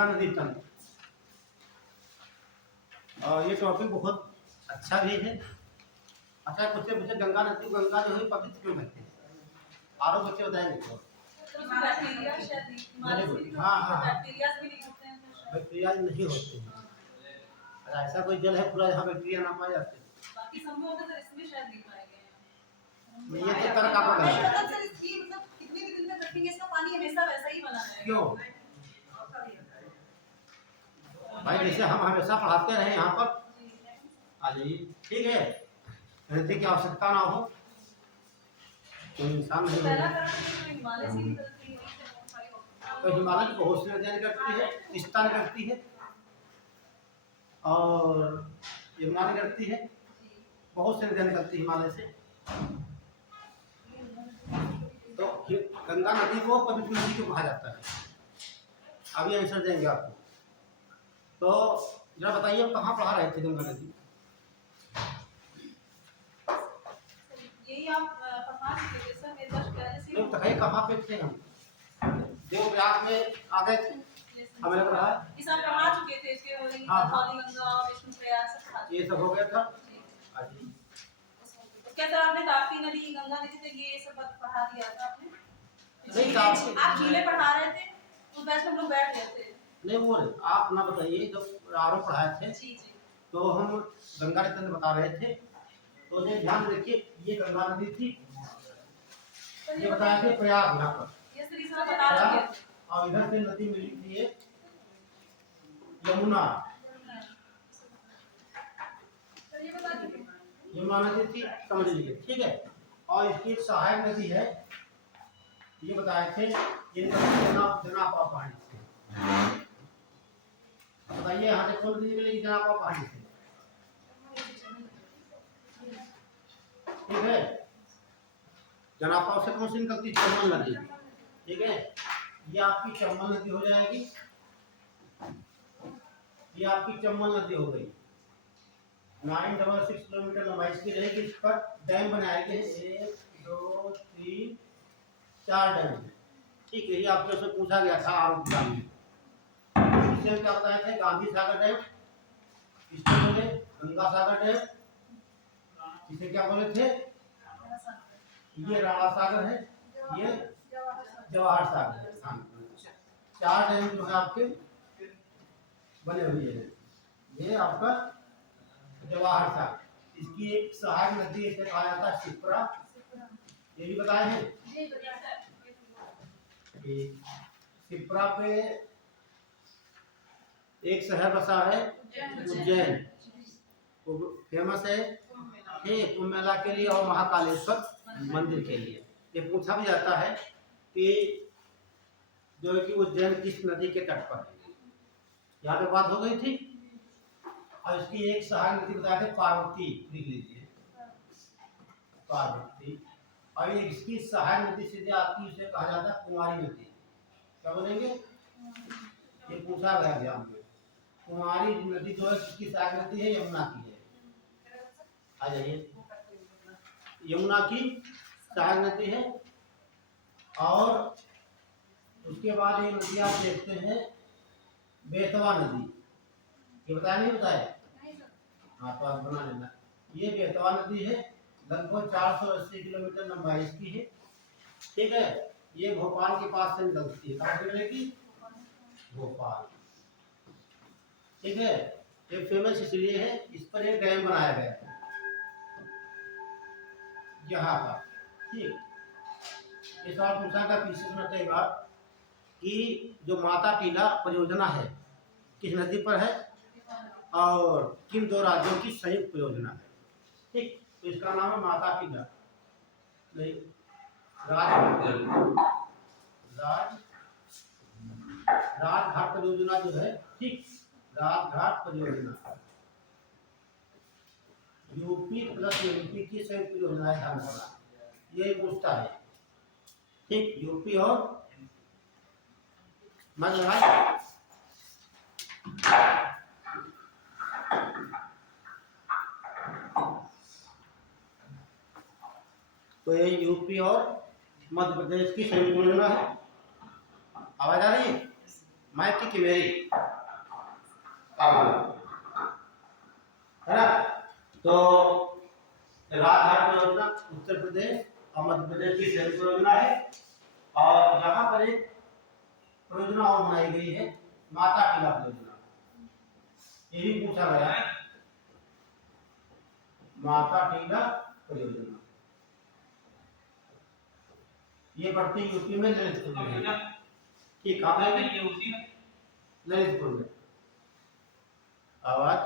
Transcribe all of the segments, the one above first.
गंगा नदी तंत्र। और ये टॉपिक बहुत अच्छा भी है। अच्छा पूछे पूछे गंगा नदी, गंगा जो है पवित्र क्यों कहते हैं? आरो बच्चे बताएंगे तो बैक्टीरिया नहीं होते हैं। ऐसा कोई जल है पूरा जहाँ बैक्टीरिया ना पाए जाते हैं? बाकी संभव है सर, इसमें शायद नहीं पाएंगे। ये तो तरह का पता है सर इसकी मतलब कितने दिन तक रखेंगे, इसका पानी हमेशा वैसा ही बना रहेगा। क्यों भाई? जैसे हम हमेशा पढ़ाते रहे यहाँ पर आ जाइए, ठीक है। रहने की आवश्यकता ना हो, कोई इंसान नहीं पहला होगा। कारण तो हिमालय से निकलती है, तो हिमालय की बहुत सी नदियाँ निकलती है, तिस्ता निकलती है और यमुना निकलती है, बहुत सी नदियाँ निकलती है हिमालय से। तो गंगा नदी को पवित्र नदी क्यों कहा जाता है? अभी आंसर देंगे आपको। तो जरा बताइए आप कहाँ पढ़ा रहे थे गंगा नदी? यही आप पढ़ा चुके थे सर, मेरे पास पहले से तो कहाँ पे थे हम? देवप्रयाग में आ गए थे, हमें लग रहा है इस आप पढ़ा चुके थे, इसके होली गंगा विष्णु प्रयाग सब ये सब हो गया था। क्या सर आपने ताप्ती नदी, गंगा नदी तो ये सब पढ़ा दिया था आपने? नहीं आप झीलें पढ़ा रहे थे तो बैच में हम लोग बैठ गए थे। नहीं वो आप ना बताइए, जब आरोप पढ़ाए थे जी जी तो हम गंगा नदी बता रहे थे, तो ये ध्यान रखिए ये गंगा नदी थी, ये बताया थे प्रयाग यहाँ पर, ये सर इसमें बता रहे थे। और इधर से नदी मिली थी ये यमुना, यमुना नदी थी, समझ लीजिए, ठीक है। और इसकी एक सहायक नदी है, ये बताए थे जनापा पहाड़ी से। बताइए यहाँ से कौन सी निकलेगी? जनापा पहाड़ी से, ठीक है। जनापा से कौन सी निकलती? चंबल नदी, ठीक है। ये आपकी चंबल नदी हो जाएगी, ये आपकी चंबल नदी हो गई। 966 किलोमीटर लंबाई की रहेगी। इस पर डैम बनाए गए 1 2 3 4 डैम, ठीक है। ये आपसे से पूछा गया था आरोप में, इससे क्या बताए थे? गांधी सागर डैम, इसको बोले गंगा सागर डैम, इसे क्या बोले थे? ये राणा सागर है, ये जवाहर सागर है। 4 डैम जो है आपके बने हुए हैं। ये आपका जवाहर सागर, इसकी एक सहायक नदी इसे कहा जाता है शिप्रा, ये भी बताए हैं। शिप्रा पे एक शहर बसा है उज्जैन, वो फेमस है कुंभ मेला के लिए और महाकालेश्वर मंदिर के लिए। ये पूछा भी जाता है कि जो है कि उज्जैन किस नदी के तट पर है। यहाँ पे बात हो गई थी। और इसकी एक सहायक नदी बताया थे पार्वती, लिख लीजिए पार्वती। और इसकी सहायक नदी सीधे आती है, उसे कहा जाता है कुमारी नदी। क्या बोलेंगे? ये पूछा गया एग्जाम में। कुमारी नदी जो है किसकी सहायक नदी है? यमुना की है। आ जाइए, यमुना की सहायक नदी है। और उसके बाद ये नदी आप देखते हैं बेतवा नदी, ये बताया नहीं बताया? हाँ तो आप बना लेना। ये बेतवा नदी है, लगभग 480 किलोमीटर लंबाई इसकी है, ठीक है। ये भोपाल के पास से निकलती है। कहाँ से निकलेगी? भोपाल, ठीक है। ये फेमस इसलिए है, इस पर एक डैम बनाया गया है यहाँ का, ठीक। इस बार पूछा था पीछे सुनते एक बार कि जो माता टीला परियोजना है किस नदी पर है और किन 2 राज्यों की संयुक्त परियोजना है, ठीक। तो इसका नाम है माता टीला, नहीं राजघाट परियोजना जो है, ठीक। राजघाट परियोजना यूपी प्लस एमपी की संयुक्त परियोजना है, ध्यान रखना ये पूछता है, ठीक। यूपी और मध्य, तो ये यूपी और मध्य प्रदेश की संयुक्त परियोजना है। आवाज आ रही है? माइकी की मेरी काबुल, है ना। तो राजघाट परियोजना उत्तर प्रदेश और मध्य प्रदेश की संयुक्त परियोजना है। और यहाँ पर एक परियोजना और बनाई गई है, माता टीला परियोजना। ये भी पूछा गया है, माता टीला परियोजना। ये पड़ती यूपी में ललितपुर में। ठीक, कहाँ है ये? उसी में ललितपुर में। आवाज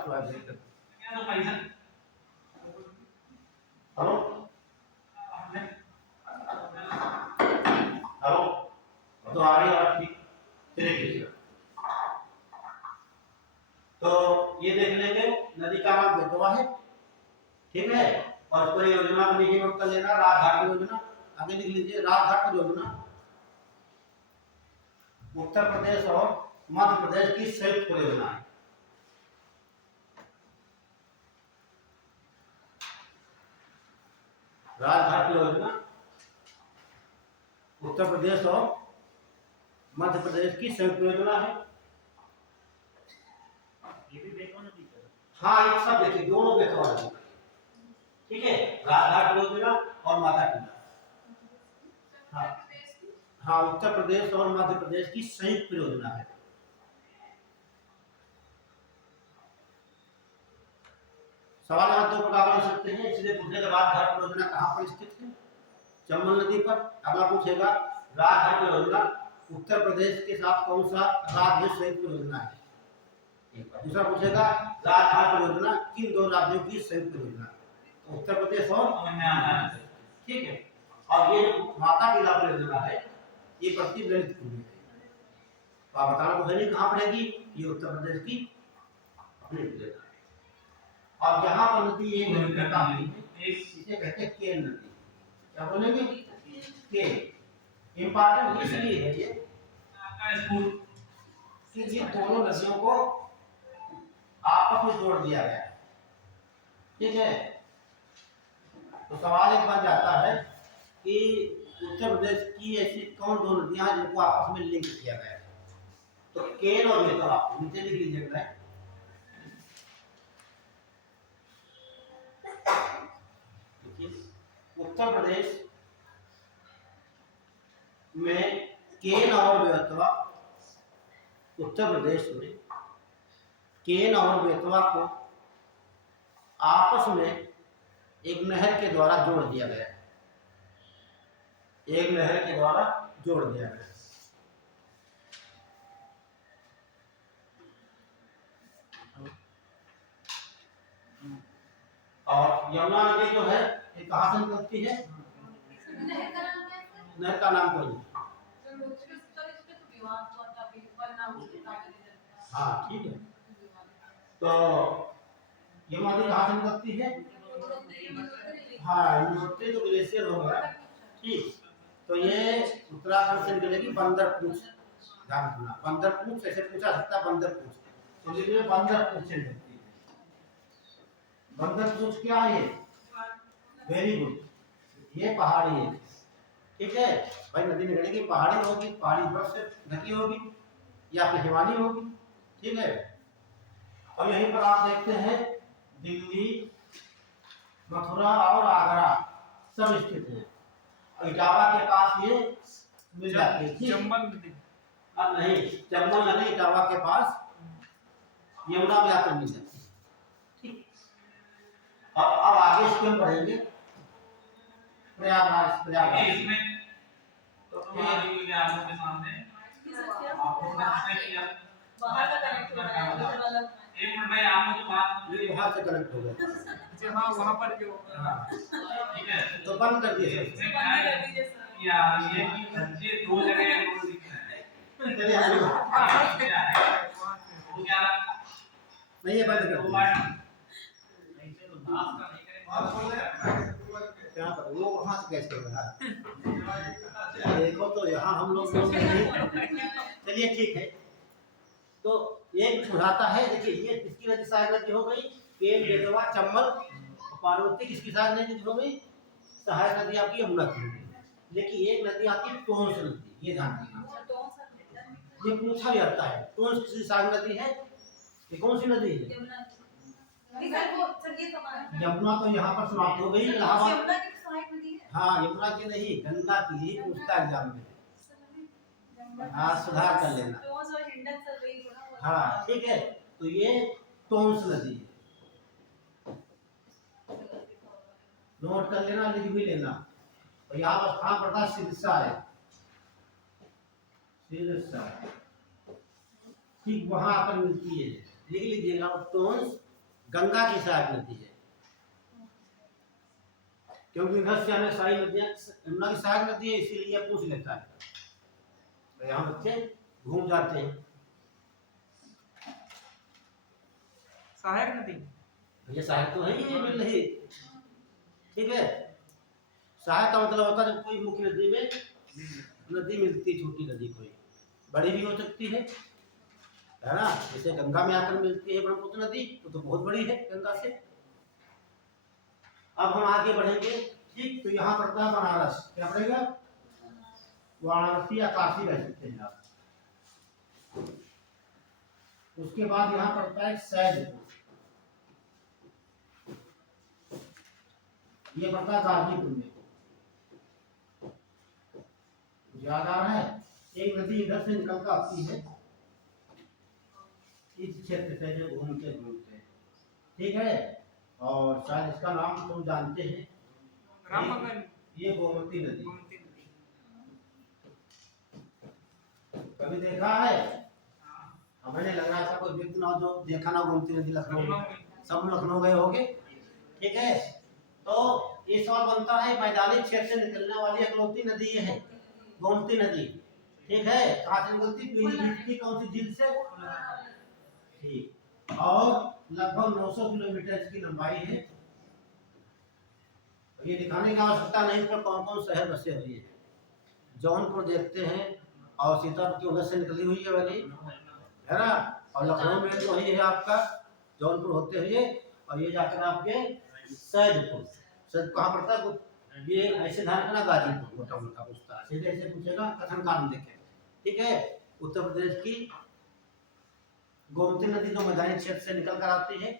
हेलो हेलो, तो आ रही आवाज ठीक? चलिए, तो ये देख लेंगे, नदी का नाम बेतवा है, ठीक है। और पूरी योजना को नीचे नोट कर लेना, राजघाट योजना। आगे लिख लीजिए, राजघाट योजना उत्तर प्रदेश और मध्य प्रदेश की संयुक्त परियोजना है। राजघाट योजना उत्तर प्रदेश और मध्य प्रदेश की संयुक्त योजना है। ये भी बेतवा नदी है। हाँ, एक सब देखिए, दोनों बेतवा नदी, ठीक है। राजघाट योजना और माता टीला। हाँ हाँ, उत्तर प्रदेश और मध्य प्रदेश की संयुक्त योजना है। सवाल यहाँ दो प्रकार बन सकते हैं, इसलिए पूछेगा राजघाट योजना कहाँ पर स्थित है? चंबल नदी पर। अगला पूछेगा राजघाट योजना उत्तर प्रदेश के साथ कौन सा राज्य संयुक्त योजना है? दूसरा पूछेगा राजघाट योजना किन दो राज्यों की संयुक्त योजना? उत्तर प्रदेश और, ठीक है। और ये माता टीला परियोजना है, ये पड़ती ललितपुर में है। तो आप बताना तो है कहाँ पड़ेगी? ये उत्तर प्रदेश की अपनी परियोजना है। और यहाँ पर नदी एक इसे कहते हैं केन नदी। क्या बोलेंगे? केन। इंपॉर्टेंट इसलिए है ये कि ये दोनों नदियों को आपस में जोड़ दिया गया है, ठीक है। तो सवाल एक बन जाता है कि उत्तर प्रदेश की ऐसी कौन दो नदियां हैं जिनको आपस में लिंक किया गया है? तो केन और बेतवा नीचे लिख लीजिएगा। उत्तर प्रदेश में केन और बेतवा, उत्तर प्रदेश में केन और बेतवा को आपस में एक नहर के द्वारा जोड़ दिया गया है, एक नहर के द्वारा जोड़ दिया गया है। और यमुना नदी जो है ये कहाँ से निकलती है? नहर का नाम कोई नहीं। हाँ, ठीक है। तो यमुना नदी कहाँ से निकलती है? हाँ, यूरोपीय जो ग्लेशियर होगा, ठीक। तो ये उत्तराखंड से निकलेगी बंदरपूछ। ध्यान रखना, बंदरपूछ ऐसे पूछा सकता है, बंदरपूछ। तो ये बंदरपूछ से निकलती है। बंदरपूछ क्या है? वेरी गुड, ये पहाड़ी है, ठीक है भाई। नदी निकलेगी पहाड़ी होगी, पहाड़ी बर्फ से ढकी होगी या फिर हिमालय होगी, ठीक है। और यहीं पर आप देखते हैं दिल्ली, मथुरा और आगरा सब स्थित है। इटावा के पास ये मिल जाती है, चंबल नदी। नहीं, चंबल नदी इटावा के पास यमुना में आकर मिल जाती है, ठीक। अब आगे इसको हम पढ़ेंगे प्रयागराज। इसमें तो हमारी आंखों के सामने बाहर का कनेक्ट हो रहा है। एक मिनट भाई, आप मुझे बात, ये वहां से कनेक्ट हो गया। हाँ, वहां पर जो, हाँ, ठीक है। तो बंद कर दिए यार, ये दो जगह रोड दिख रहा है। चलिए हम वो क्या नहीं है, बंद कर दो। नहीं से तो नाश का नहीं करेंगे। क्या पर वो वहां से कैसे हो रहा है? देखो तो यहाँ हम लोग चलिए, ठीक है। तो एक बुझाता है, देखिए ये किसकी नदी सहायक नदी हो गई? केन, बेतवा, चंबल, पार्वती किसकी सहायक नदी हो गई? सहायक नदी आपकी यमुना की। लेकिन एक नदी आपकी टोंस नदी, ये ध्यान रखना। ये पूछा जाता है कौन सी सहायक नदी है, ये कौन सी नदी है? यमुना। नहीं सर, वो सर ये तो हमारा यमुना तो यहाँ पर समाप्त हो गई इलाहाबाद। यमुना की सहायक नदी है। हाँ यमुना की नहीं, गंगा की ही पूछता एग्जाम में। हाँ सुधार कर लेना। टोंस और हिंडन सर वही थोड़ा बहुत। हाँ ठीक है, तो ये टोंस नदी है, नोट कर लेना, लिख भी लेना। और यहाँ पर स्थान पड़ता सिरसा है, सिरसा ठीक वहां आकर मिलती है, लिख लीजिएगा। टोंस गंगा की सहायक नदी है, क्योंकि इधर से आने सारी नदियां यमुना की सहायक नदी है, इसीलिए पूछ लेता है। तो यहाँ बच्चे घूम जाते हैं। सहायक नदी, ये सहायक तो है ही, ये मिल रही, ठीक है। सहायक का मतलब होता है कोई मुख्य नदी में नदी मिलती, छोटी नदी कोई बड़ी भी हो सकती है ना। जैसे गंगा में आकर मिलती है ब्रह्मपुत्र नदी, तो बहुत बड़ी है गंगा से। अब हम आगे बढ़ेंगे, ठीक। तो यहाँ पड़ता है बनारस, क्या पड़ेगा? वाराणसी या काशी रह सकते हैं आप। उसके बाद यहाँ पड़ता है सैदपुर, ये पड़ता है गाजीपुर में। याद आ रहा है, एक नदी इधर से निकल कर आती है इस क्षेत्र से, जो घूमते घूमते, ठीक है। और शायद इसका नाम तुम जानते हैं, रामबन, ये गोमती नदी। गोमती नदी। कभी देखा है? हमें लग रहा था कोई व्यक्ति ना जो देखा ना गोमती नदी लखनऊ में, सब लखनऊ गए होंगे, ठीक है। तो ये सवाल बनता है, मैदानी क्षेत्र से निकलने वाली इकलौती नदी ये है गोमती नदी, ठीक है। कहाँ से निकलती? पीलीभीत की कौन सी झील से? ठीक। और लगभग 900 किलोमीटर इसकी लंबाई है। ये दिखाने की आवश्यकता नहीं पर कौन कौन शहर बसे हुए हैं। जौनपुर देखते हैं, और सीतापुर की उधर से निकली हुई है वाली, है ना। और लखनऊ में तो वही है आपका जौनपुर होते हुए, और ये जाकर आपके सैदपुर। सैद कहाँ पड़ता है? ये ऐसे ध्यान रखना, गाजीपुर मोटा मोटा पूछता है, सीधे ऐसे पूछेगा, कथन कान देखें, ठीक है। उत्तर प्रदेश की गोमती नदी जो मैदानी क्षेत्र से निकल कर आती है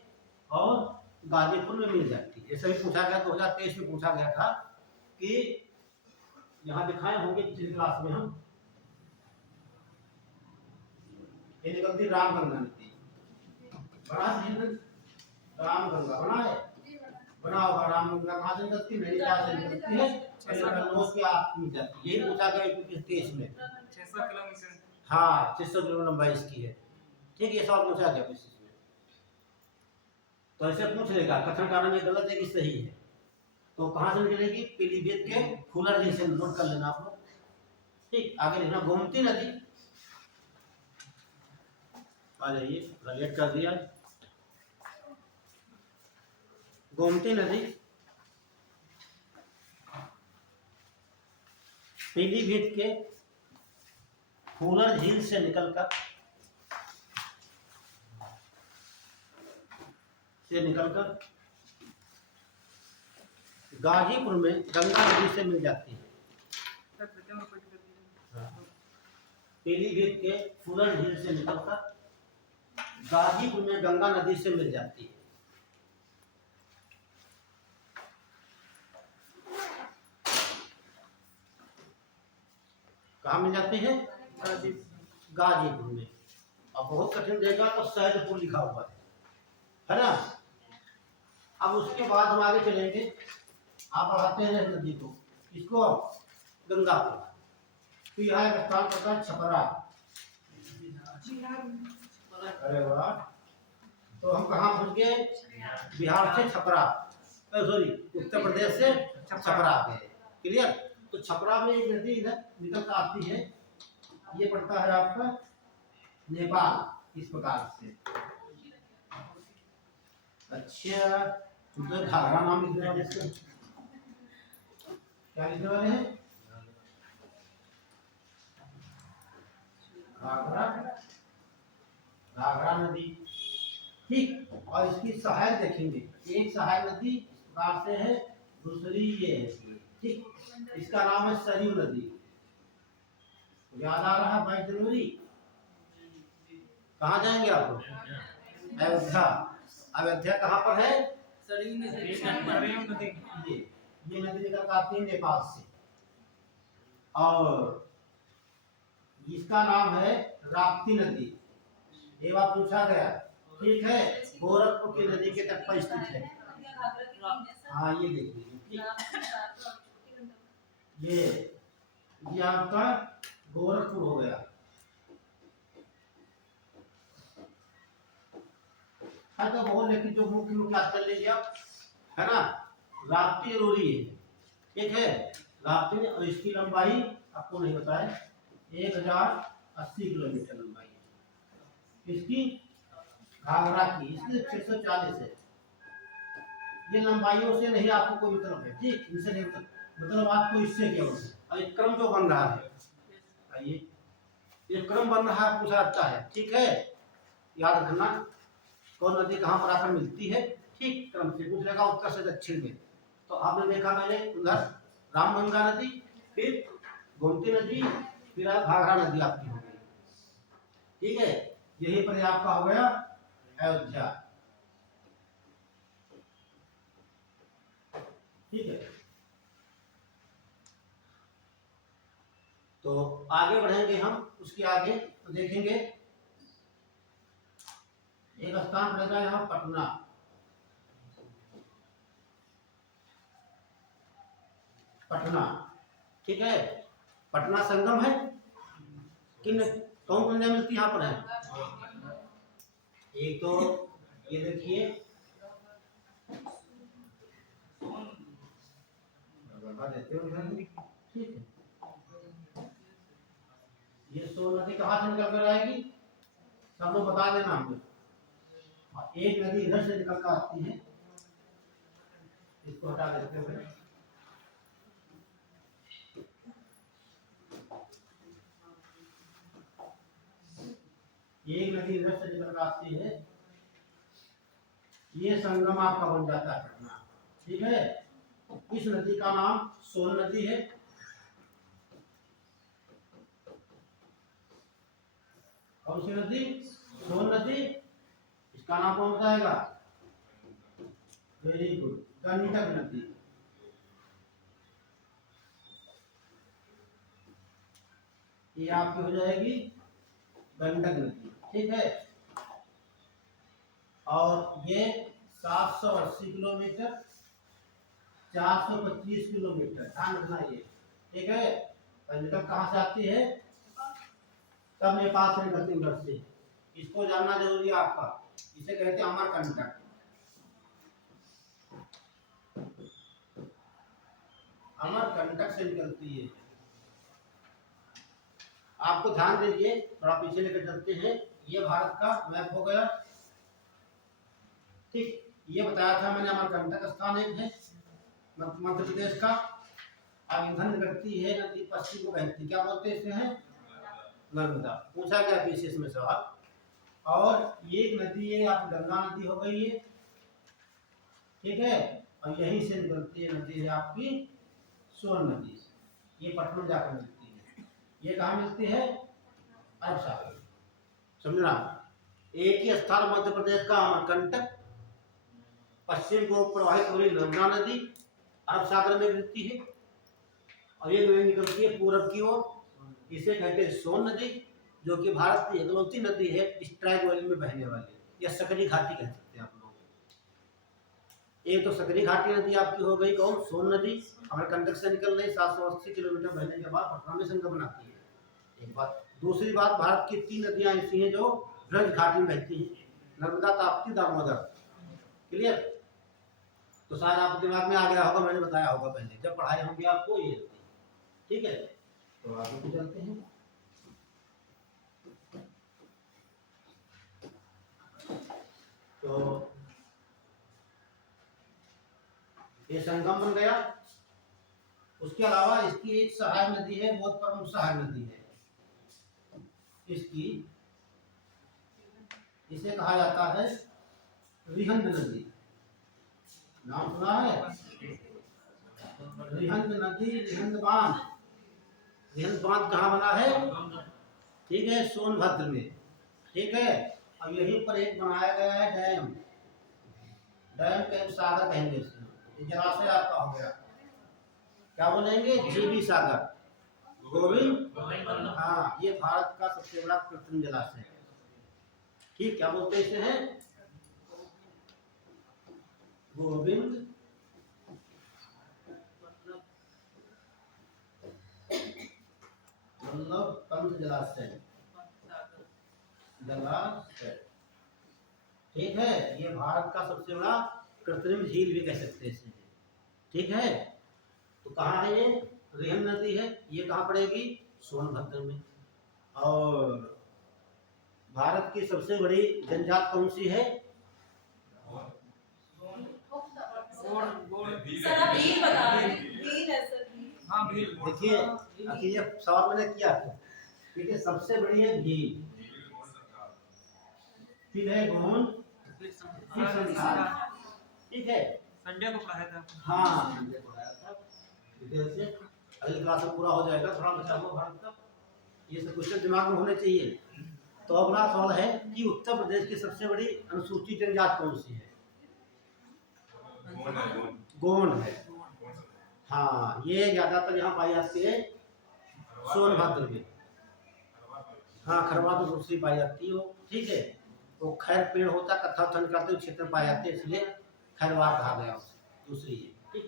और गाजीपुर में मिल जाती है। ऐसा भी पूछा गया, 2023 में पूछा गया था कि यहाँ दिखाए होंगे पिछली क्लास में हम, ये निकलती रामगंगा नदी, बना रामगंगा बना है, बना होगा। रामगंगा कहाँ से निकलती? नैनीताल से निकलती है, नोस के आस मिल जाती है। यही पूछा गया 2023 में। 600 किलोमीटर, हाँ 600 किलोमीटर लंबाई इसकी है, ठीक। ये सवाल पूछा गया किसी में, तो ऐसे पूछ लेगा कथन कारण ये गलत है कि सही है। तो कहाँ से निकलेगी? पीलीभीत के फूलर झील से, नोट कर लेना आप लोग, ठीक। आगे लिखना गोमती नदी, आ जाइए, लेट कर दिया। गोमती नदी पीलीभीत के फूलर झील से निकलकर गाजीपुर में गंगा नदी से मिल जाती है। पीलीभीत के फूलर झील से निकलकर गाजीपुर में गंगा नदी से मिल जाती है। कहाँ मिल जाती है? गाजीपुर में। अब बहुत कठिन देगा तो सैदपुर लिखा हुआ है ना। अब उसके बाद हम आगे चलेंगे, आप पढ़ाते हैं नदी को, इसको गंगा को। तो यहाँ एक स्थान पड़ता है छपरा, अरे वाह। तो हम कहाँ पहुँच गए? बिहार से छपरा, सॉरी उत्तर प्रदेश से छपरा गए, क्लियर। तो छपरा में एक नदी इधर निकल कर आती है, ये पड़ता है आपका नेपाल, इस प्रकार से। अच्छा, उधर घाघरा नाम लिखने वाले इसके क्या लिखने वाले हैं? घाघरा, घाघरा नदी, ठीक। और इसकी सहायक देखेंगे, एक सहायक नदी इस प्रकार से है, दूसरी ये है, ठीक। इसका नाम है सरयू नदी। याद आ रहा है 22 जनवरी, कहाँ जाएंगे आप लोग? अयोध्या। अयोध्या कहाँ पर है? सरयू नदी ये नदी निकल कर आती है नेपाल से, और इसका नाम है राप्ती नदी। ये बात पूछा गया, ठीक है। गोरखपुर की नदी के तट पर स्थित है। हाँ ये देख लीजिए, ये आपका गोरखपुर हो गया। हाँ तो बोल, लेकिन जो मुख्य मुख्य याद कर लीजिए आप, है ना। राप्ती जरूरी है, ठीक है। राप्ती, और इसकी लंबाई आपको नहीं बताया, 1080 किलोमीटर लंबाई है इसकी। घाघरा की इसकी 640 है। ये लंबाइयों से नहीं आपको कोई मतलब है, ठीक, इनसे नहीं मतलब आपको इससे क्या होता है। और एक क्रम जो बन रहा है, आइए, ये क्रम बन रहा है, पूछा जाता है, ठीक है। याद रखना कौन नदी कहाँ पर आकर मिलती है, ठीक क्रम से पूछ लेगा, उत्तर से दक्षिण में। तो आपने देखा मैंने उधर रामगंगा नदी, फिर गोमती नदी, फिर घाघरा नदी आपकी हो गई, ठीक है। यही पर आपका हो गया अयोध्या, ठीक है। तो आगे बढ़ेंगे हम, उसके आगे तो देखेंगे एक स्थान पड़ेगा यहाँ पटना। पटना, ठीक है। पटना संगम है, किन कौन कौन नदियाँ मिलती यहाँ पर है? एक तो ये देखिए, ठीक है। ये सोन नदी कहाँ से निकल कर आएगी, सब लोग बता देना हमको। एक नदी इधर से निकल कर आती है, इसको हटा देते हुए, एक नदी इधर से निकल कर आती है, ये संगम आपका बन जाता है पटना, ठीक है। इस नदी का नाम सोन नदी है। कौन सी नदी? सोन नदी। इसका नाम कौन बताएगा? वेरी गुड, गंडक नदी। ये आपकी हो जाएगी गंडक नदी, ठीक है। और ये 780 किलोमीटर, 425 किलोमीटर, ध्यान रखना ये, ठीक है। गंडक कहाँ से आती है? तब नेपाल से निकलती है उधर से, इसको जानना जरूरी है आपका। इसे कहते हैं अमरकंटक। अमरकंटक से निकलती है। आपको ध्यान दीजिए, थोड़ा पीछे लेकर चलते हैं। ये भारत का मैप हो गया, ठीक। ये बताया था मैंने, अमरकंटक स्थान एक है मध्य प्रदेश का। अब ईंधन निकलती है नदी, पश्चिम को बहती, क्या बोलते हैं इसे? है नर्मदा। पूछा गया पीसीएस में सवाल। और एक नदी है आप, गंगा नदी हो गई है, ठीक है। और यहीं से निकलती है नदी है आपकी सोन नदी, ये पटना जाकर मिलती है। ये कहाँ मिलती है? अरब सागर, समझना। एक ही स्थान मध्य प्रदेश का अमरकंटक, पश्चिम को प्रवाहित हो रही नर्मदा नदी अरब सागर में मिलती है, और ये नदी निकलती है पूरब की ओर, इसे कहते हैं सोन नदी, जो कि भारत की इकलौती नदी है स्ट्राइक वैली में बहने वाली, या सकरी घाटी कह सकते हैं आप लोग। एक तो सकरी घाटी नदी आपकी हो गई, कौन? सोन नदी। अमरकंटक से निकल रही, 780 किलोमीटर बहने के बाद पटना में संगम बनाती है, एक बात। दूसरी बात, भारत की 3 नदियां ऐसी हैं जो ब्रज घाटी में बहती हैं, नर्मदा, ताप्ती, दामोदर। क्लियर? तो शायद आपके दिमाग में आ गया होगा, मैंने बताया होगा पहले जब पढ़ाई होगी आपको ये, ठीक है। तो आगे चलते हैं। तो ये संगम बन गया। उसके अलावा इसकी एक सहायक नदी है, बहुत प्रमुख सहायक नदी है इसकी, इसे कहा जाता है रिहंद नदी। नाम सुना है? रिहंद नदी, रिहंद बांध। रिहंद बांध कहाँ बना है? ठीक है, सोनभद्र में, ठीक है। अब यहीं पर एक बनाया गया है डैम, डैम के सागर कहेंगे इसे, ये जलाशय आपका हो गया, क्या बोलेंगे, जीवी सागर, गोविंद, हाँ ये भारत का सबसे बड़ा कृत्रिम जलाशय है। ठीक, क्या बोलते इसे हैं, गोविंद वल्लभ पंत जलाशय, जलाशय, ठीक है। ये भारत का सबसे बड़ा कृत्रिम झील भी कह सकते हैं इसे, ठीक है। तो कहाँ है ये, रिहन नदी है, ये कहाँ पड़ेगी, सोनभद्र में। और भारत की सबसे बड़ी जनजात कौन सी है, सर आप भील बता रहे हैं, भील है सर, भील। हाँ भील। देखिए अभी ये सवाल मैंने किया था, ठीक है, सबसे बड़ी है भील, फिर है गोंड, फिर संसार, ठीक है। संजय को पढ़ाया था। हाँ संजय को पढ़ाया था डिटेल से, अगली क्लास में पूरा हो जाएगा, थोड़ा बचा हुआ भारत का, ये सब क्वेश्चन दिमाग में होने चाहिए। तो अगला सवाल है कि उत्तर प्रदेश की सबसे बड़ी अनुसूचित जनजाति कौन सी है, गोंड है, हाँ ये ज्यादातर यहाँ पाई जाती है सोनभद्र में, हाँ खरवा तो दूसरी पाई जाती है वो, ठीक है। वो खैर पेड़ होता, कथा ठंड करते हुए क्षेत्र में पाए जाते हैं, इसलिए खैरवार कहा गया उसे, दूसरी है, ठीक।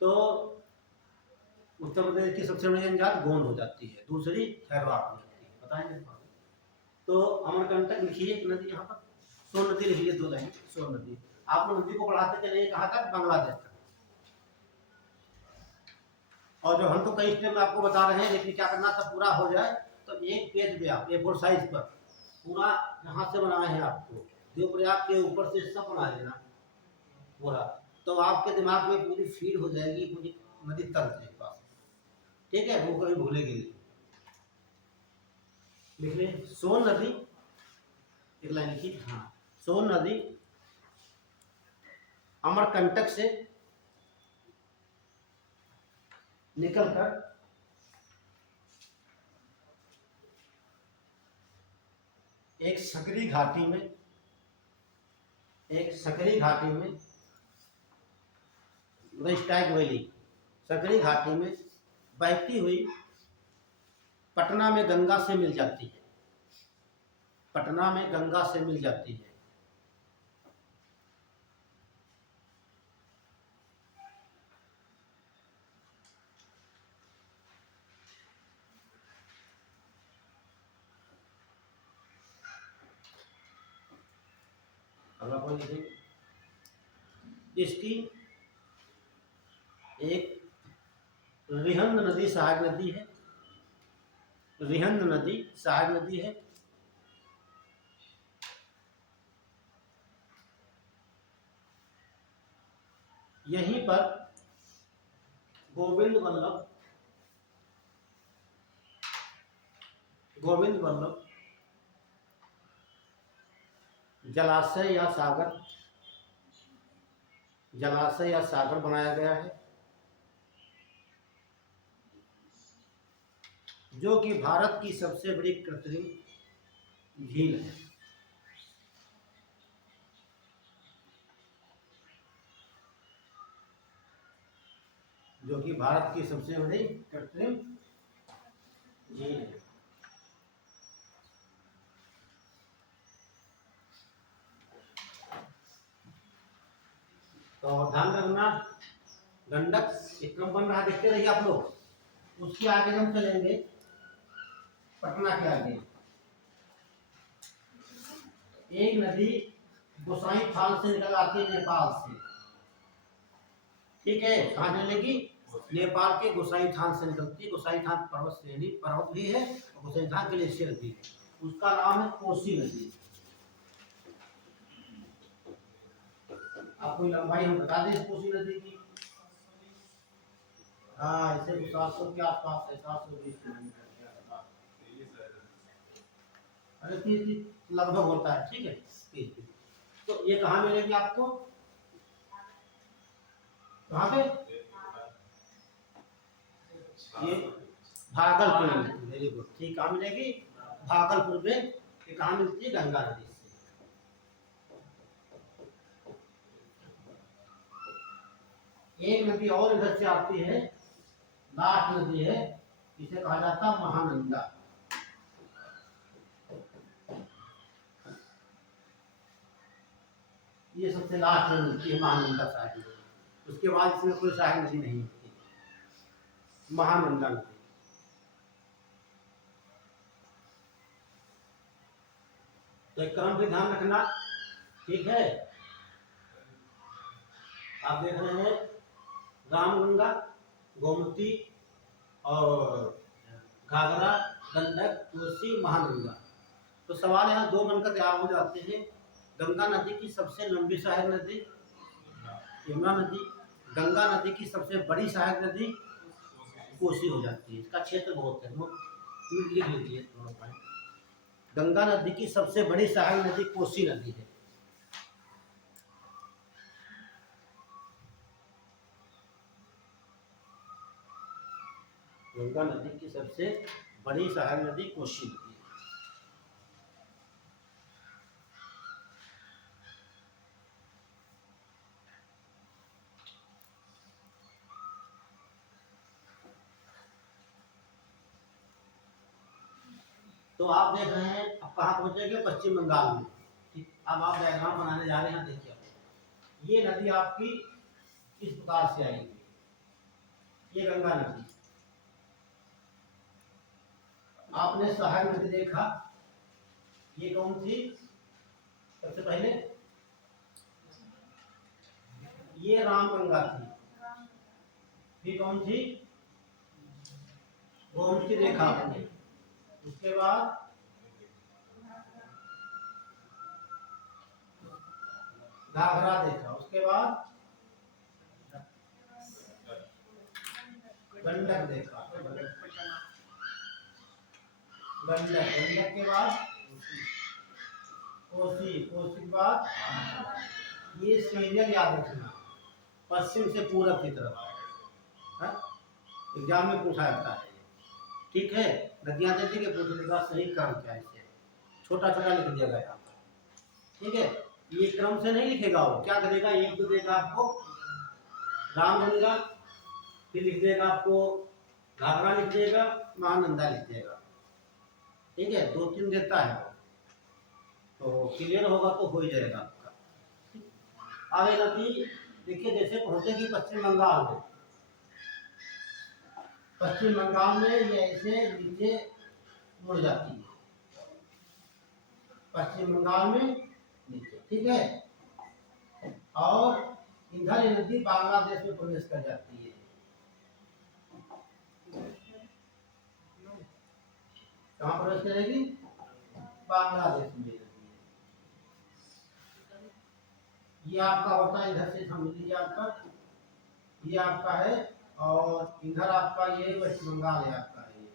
तो उत्तर प्रदेश की सबसे बड़ी जनजाति गोंड हो जाती है, दूसरी खैरवार हो जाती है, बताएंगे। तो अमरकंटक लिखिए एक नदी यहाँ पर, सोन नदी लिखिए, दो लाइन सोन नदी। आप लोग नदी को पढ़ाते चले कहाँ तक, बांग्लादेश तक। और जो हम तो कई स्टेप में आपको बता रहे हैं, लेकिन क्या करना सब पूरा हो जाए तो एक पेज में आप A4 साइज पर पूरा यहाँ से बनाए हैं आपको, देवप्रयाग के ऊपर से सब बना लेना पूरा, तो आपके दिमाग में पूरी फीड हो जाएगी, पूरी नदी तल के पास, ठीक है, वो कभी भूलेंगे नहीं। लिख लें सोन नदी, एक लाइन लिखिए, हाँ सोन नदी अमरकंटक से निकलकर एक सकरी घाटी में, एक सकरी घाटी में, स्टैग वैली, सकरी घाटी में बहती हुई पटना में गंगा से मिल जाती है, पटना में गंगा से मिल जाती है। अगला पॉइंट लिखेंगे, इसकी एक रिहंद नदी सहायक नदी है, रिहंद नदी सहायक नदी है, यहीं पर गोविंद वल्लभ जलाशय या सागर बनाया गया है, जो कि भारत की सबसे बड़ी कृत्रिम झील है। जो कि भारत की सबसे बड़ी कृत्रिम झील है। तो ध्यान रखना, गंडक एक क्रम बन रहा देखते रहिए आप लोग। उसके आगे हम चलेंगे पटना के आगे, एक नदी गोसाई थान से निकल आती है नेपाल से, ठीक है, कहाँ चलेगी, नेपाल के गोसाई थान से निकलती है। गोसाई थान पर्वत श्रेणी, पर्वत भी है और गोसाई थान ग्लेशियर भी है, उसका नाम है कोसी नदी। आपको लंबाई हम बता दें कोसी नदी की, हाँ इसे 700 के आसपास है, 720 किलोमीटर के आसपास, अरे 30 लगभग होता है, ठीक है 30। तो ये कहाँ मिलेगी आपको, कहाँ पे, ये भागलपुर में, वेरी गुड, ठीक, कहाँ मिलेगी, भागलपुर में ये कहाँ मिलती है? गंगा नदी से। एक नदी और इधर से आती है, लास्ट नदी है, इसे कहा जाता है महानंदा। ये सबसे लास्ट में मिलती है महानंदा सहायक नदी। उसके बाद इसमें कोई सहायक नदी नहीं मिलती, महानंदा नदी। तो एक क्रम पे ध्यान रखना, ठीक है। आप देख रहे हैं रामगंगा, गोमती और घाघरा, गंडक, कोसी, महानंदा। तो सवाल यहाँ दो बनकर तैयार हो जाते हैं। गंगा नदी की सबसे लंबी सहायक नदी यमुना नदी, गंगा नदी की सबसे बड़ी सहायक नदी कोसी हो जाती है। इसका क्षेत्र बहुत है, लिख लीजिए दोनों पॉइंट। गंगा नदी की सबसे बड़ी सहायक नदी कोसी नदी है। गंगा नदी की सबसे बड़ी सहायक नदी कोसी नदी है। तो आप देख रहे हैं अब कहाँ पहुंचेंगे? पश्चिम बंगाल में। ठीक, अब आप डायग्राम बनाने जा रहे हैं। देखिए ये नदी आपकी इस प्रकार से आएगी, ये गंगा नदी। आपने सहायक नदी देखा, ये कौन थी सबसे पहले? ये रामगंगा थी। फिर कौन थी? गोमती देखा आपने। उसके बाद घाघरा देखा। उसके बाद गंडक देखा। गंडक के बाद कोसी। कोसी के बाद ये सीरियल याद रखना, पश्चिम से पूरब की तरफ। एग्जाम में पूछा जाता है, ठीक है। नदियां दे दी के पूछने का सही क्रम क्या है, इसे छोटा छोटा लिख दिया गया, ठीक है। ये क्रम से नहीं लिखेगा, वो क्या करेगा? एक तो देगा आपको रामगंगा, फिर लिख देगा आपको घाघरा, लिख देगा महानंदा, लिख देगा, ठीक है। दो तीन देता है तो क्लियर होगा तो हो ही जाएगा आपका। आगे नदी देखिए, जैसे पहुंचेगी पश्चिम बंगाल में। पश्चिम बंगाल में ये ऐसे नीचे मुड़ जाती है, पश्चिम बंगाल में नीचे, ठीक है। और इधर ये नदी बांग्लादेश में प्रवेश कर जाती है। कहाँ प्रवेश करेगी? बांग्लादेश में। ये आपका होता है, इधर से समझ लीजिए, आपका ये आपका है, और इधर आपका ये वेस्ट बंगाल है आपका है,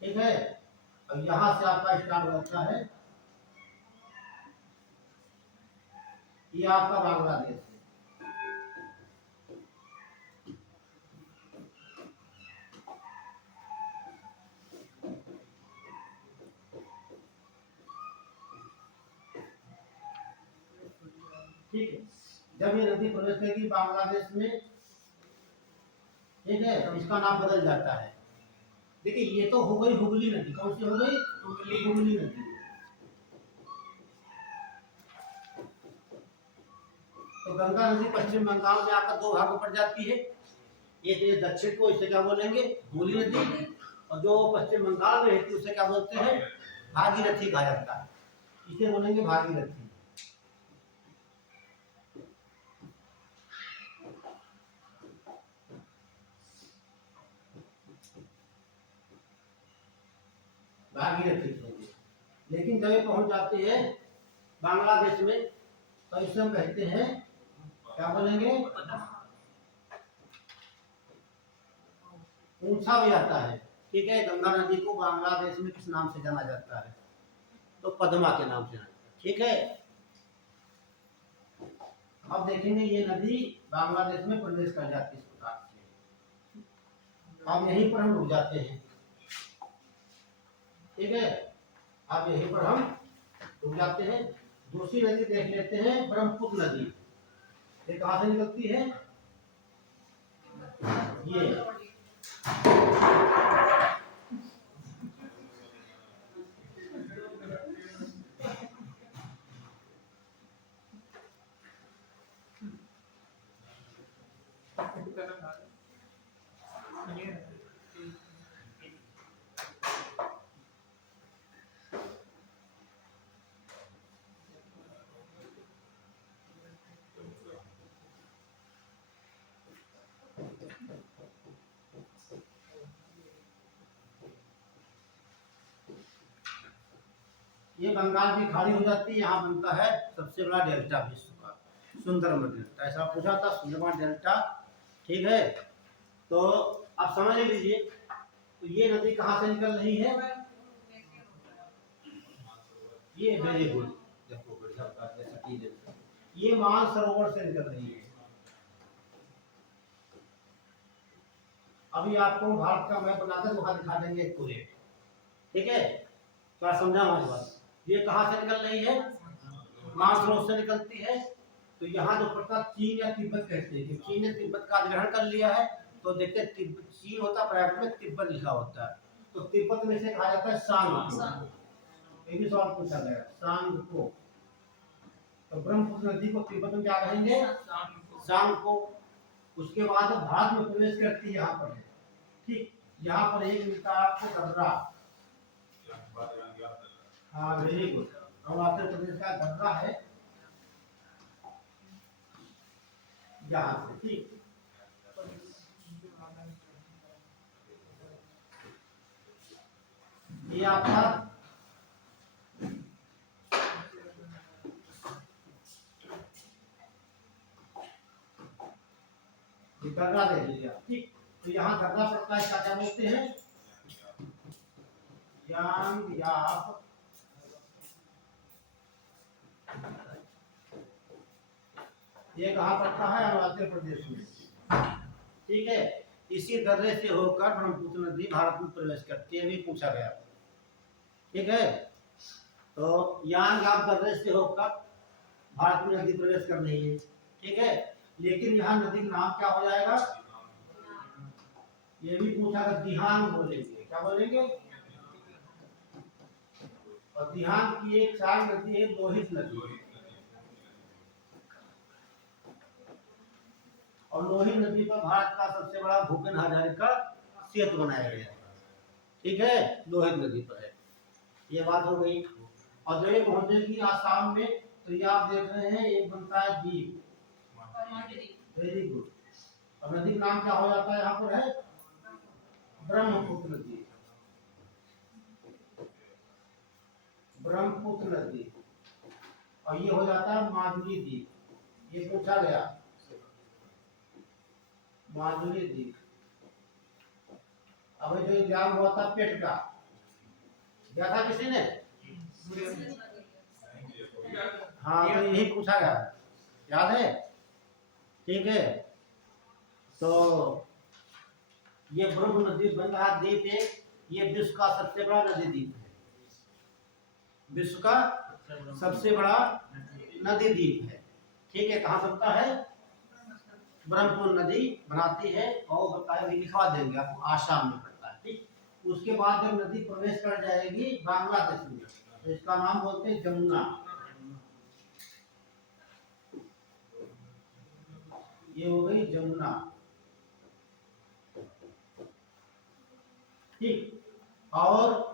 ठीक है। अब यहाँ से आपका स्टार्ट होता है, ये आपका बांग्लादेश है। ठीक है, जब ये नदी प्रवेश करेगी बांग्लादेश में, ठीक है, तो इसका नाम बदल जाता है। देखिए ये तो हो गई हुगली नदी। कौन सी हो गई? हुगली नदी। तो गंगा नदी पश्चिम बंगाल में आकर दो भागों पड़ जाती है। एक ये दक्षिण को, इसे क्या बोलेंगे? हुगली नदी। और जो पश्चिम बंगाल में रहती है उसे क्या बोलते हैं? भागीरथी कहा जाता है, इसे बोलेंगे भागीरथी। भागीरथी होगी। लेकिन जब ये पहुंच जाती है बांग्लादेश में तो इसे हम कहते हैं, क्या बोलेंगे? ऊंचा हो जाता है, ठीक है। गंगा नदी को बांग्लादेश में किस नाम से जाना जाता है? तो पद्मा के नाम से जाना जाता है, ठीक है। अब देखेंगे ये नदी बांग्लादेश में प्रवेश कर जाती है इस प्रकार से। अब यहीं पर हम रुक जाते हैं, ठीक है। अब यहीं पर हम रुक जाते हैं। दूसरी नदी देख लेते हैं, ब्रह्मपुत्र नदी। ये कहाँ से निकलती है? ये ये बंगाल की खाड़ी हो जाती है, यहाँ बनता है सबसे बड़ा डेल्टा विश्व का, सुंदरम डेल्टा। ऐसा पूछा था, सुंदरम डेल्टा। ठीक है, तो आप समझ लीजिए, तो ये नदी कहाँ से निकल रही है? ये वेरी गुड, देखो बढ़िया बात है, सटीक है। ये मानसरोवर से निकल रही है। अभी आपको भारत का मैप बनाकर वहां दिखा देंगे पूरे। ठीक है, तो आप समझा हमारी बात। ये कहाँ से निकल रही है? मानसरोवर से निकलती है। तो यहाँ जो पड़ता चीन या तिब्बत कहते हैं, कि चीन ने तिब्बत का अधिग्रहण कर लिया है, तो देखते तिब्बत, चीन होता पर्यटन में, तिब्बत लिखा होता है। तो तिब्बत में से कहा जाता है सांग। ये भी सवाल पूछा गया, सांग को। तो ब्रह्मपुत्र नदी को तिब्बत में क्या कहेंगे? सांग को। उसके बाद भारत में प्रवेश करती है, यहाँ पर है। ठीक, यहाँ पर एक मिलता है आपको दर्रा। हाँ वेरी गुड, अरुणाचल प्रदेश का दर्रा है यहाँ से। ठीक, ये आपका दर्रा दे लीजिए। ठीक, तो यहाँ दर्रा पड़ता है, क्या बोलते हैं? यांग याप। ये कहाँ पड़ता है? अरुणाचल प्रदेश में। ठीक है, इसी दर्रे से होकर ब्रह्मपुत्र नदी भारत में प्रवेश करती है, भी पूछा गया। ठीक है, तो यांग याप दर्रे से होकर भारत में नदी प्रवेश कर रही है। ठीक है, लेकिन यहाँ नदी का नाम क्या हो जाएगा? ये भी पूछा गया, दिहांग बोलेंगे। क्या बोलेंगे? और दिहांग की एक सार नदी है लोहित नदी, और लोहित नदी पर भारत का सबसे बड़ा भूपेन हजारिका सेतु बनाया गया। ठीक है, लोहित नदी पर है। ये बात हो गई। और जो ये पहुंचेगी आसाम में, तो ये आप देख रहे हैं, एक बनता है द्वीप। Very good. और नदी का नाम क्या हो जाता है? यहाँ पर है ब्रह्मपुत्र नदी। ब्रह्मपुत्र नदी। और ये हो जाता है माजुली द्वीप। ये पूछा गया, माजुली द्वीप। अब जो एग्जाम हुआ था पेट का, क्या था किसी ने? हाँ, तो यही पूछा गया, याद है? ठीक है, तो ये ब्रह्म नदी बंगाल द्वीप है, ये विश्व का सबसे बड़ा नदी द्वीप है। विश्व का सबसे बड़ा नदी द्वीप है। ठीक है, कहाँ बनता है? ब्रह्मपुत्र नदी बनाती है, और बताया भी, लिखवा देंगे आपको, आसाम में पड़ता है। ठीक, उसके बाद जब नदी प्रवेश कर जाएगी बांग्लादेश में, तो इसका नाम बोलते हैं जमुना। ये हो गई जमुना। ठीक, और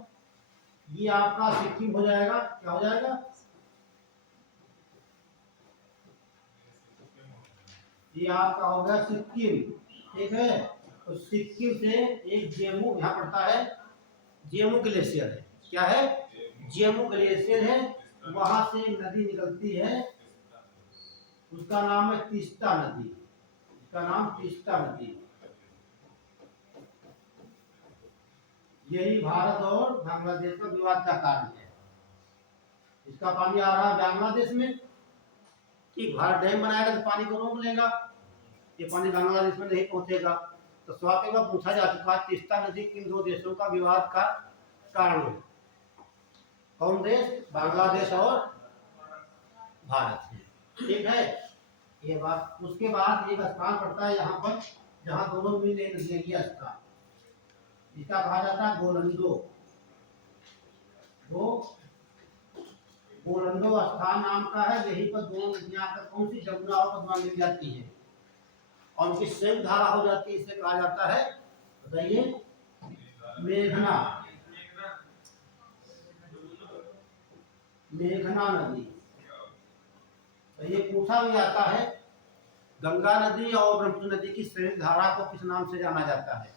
ये आपका सिक्किम हो जाएगा। क्या हो जाएगा? ये आपका हो गया सिक्किम। ठीक है, तो सिक्किम से एक जेमू यहाँ पड़ता है, जेमू ग्लेशियर है। क्या है? जेमू ग्लेशियर है, वहां से नदी निकलती है, उसका नाम है तीस्ता नदी। इसका नाम तीस्ता नदी। यही भारत और बांग्लादेश का विवाद का कारण है। इसका पानी आ रहा है बांग्लादेश में, कि भारत डैम बनाएगा तो पानी को रोक लेगा, ये पानी बांग्लादेश में नहीं पहुंचेगा। तो स्वास्थ्य में पूछा जा चुका है, तीस्ता नदी किन दो देशों का विवाद का कारण है? कौन देश? बांग्लादेश और भारत है। ठीक है, ये बात। उसके बाद एक स्थान पड़ता है यहाँ पर जहाँ दोनों मिल एक नदियों की स्थान, इसका कहा जाता है गोलंदो। वो गोलंदो स्थान नाम का है, यहीं पर दोनों नदियां आकर कौन सी जमुना और पद्मा मिल जाती है और उनकी संयुक्त धारा हो जाती है, इसे कहा जाता है, बताइए, मेघना। मेघना नदी। तो ये पूछा भी आता है, गंगा नदी और ब्रह्मपुत्र नदी की संयुक्त धारा को किस नाम से जाना जाता है?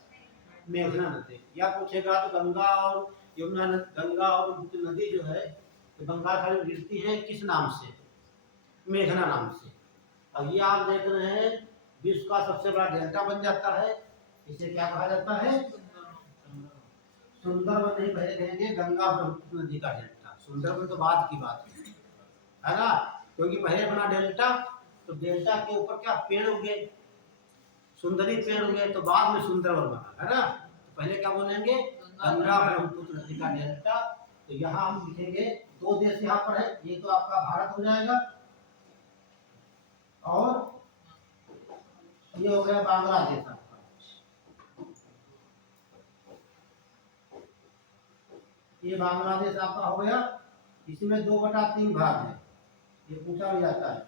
मेघना नदी। या पूछेगा तो गंगा और यमुना नदी, गंगा और ब्रह्मपुत्र नदी जो है तो गंगा खाड़ी में गिरती है किस नाम से? मेघना नाम से। अब ये आप देख रहे हैं विश्व का सबसे बड़ा डेल्टा बन जाता है, इसे क्या कहा जाता है? सुंदरबन नहीं, पहले कहेंगे गंगा ब्रह्मपुत्र नदी का डेल्टा। सुंदरबन तो बाद की बात है ना, क्योंकि पहले बना डेल्टा, तो डेल्टा के ऊपर क्या पेड़ उगे, सुंदरी पेड़ उगे, तो बाद में सुंदरबन बना, है ना। तो पहले क्या बोलेंगे? गंगा ब्रह्मपुत्र नदी का डेल्टा। तो यहाँ हम लिखेंगे, दो देश यहाँ पर है, ये तो आपका भारत हो जाएगा और ये हो गया बांग्लादेश आपका। ये बांग्लादेश आपका हो गया। इसमें 2/3 भाग है, ये पूछा भी जाता है।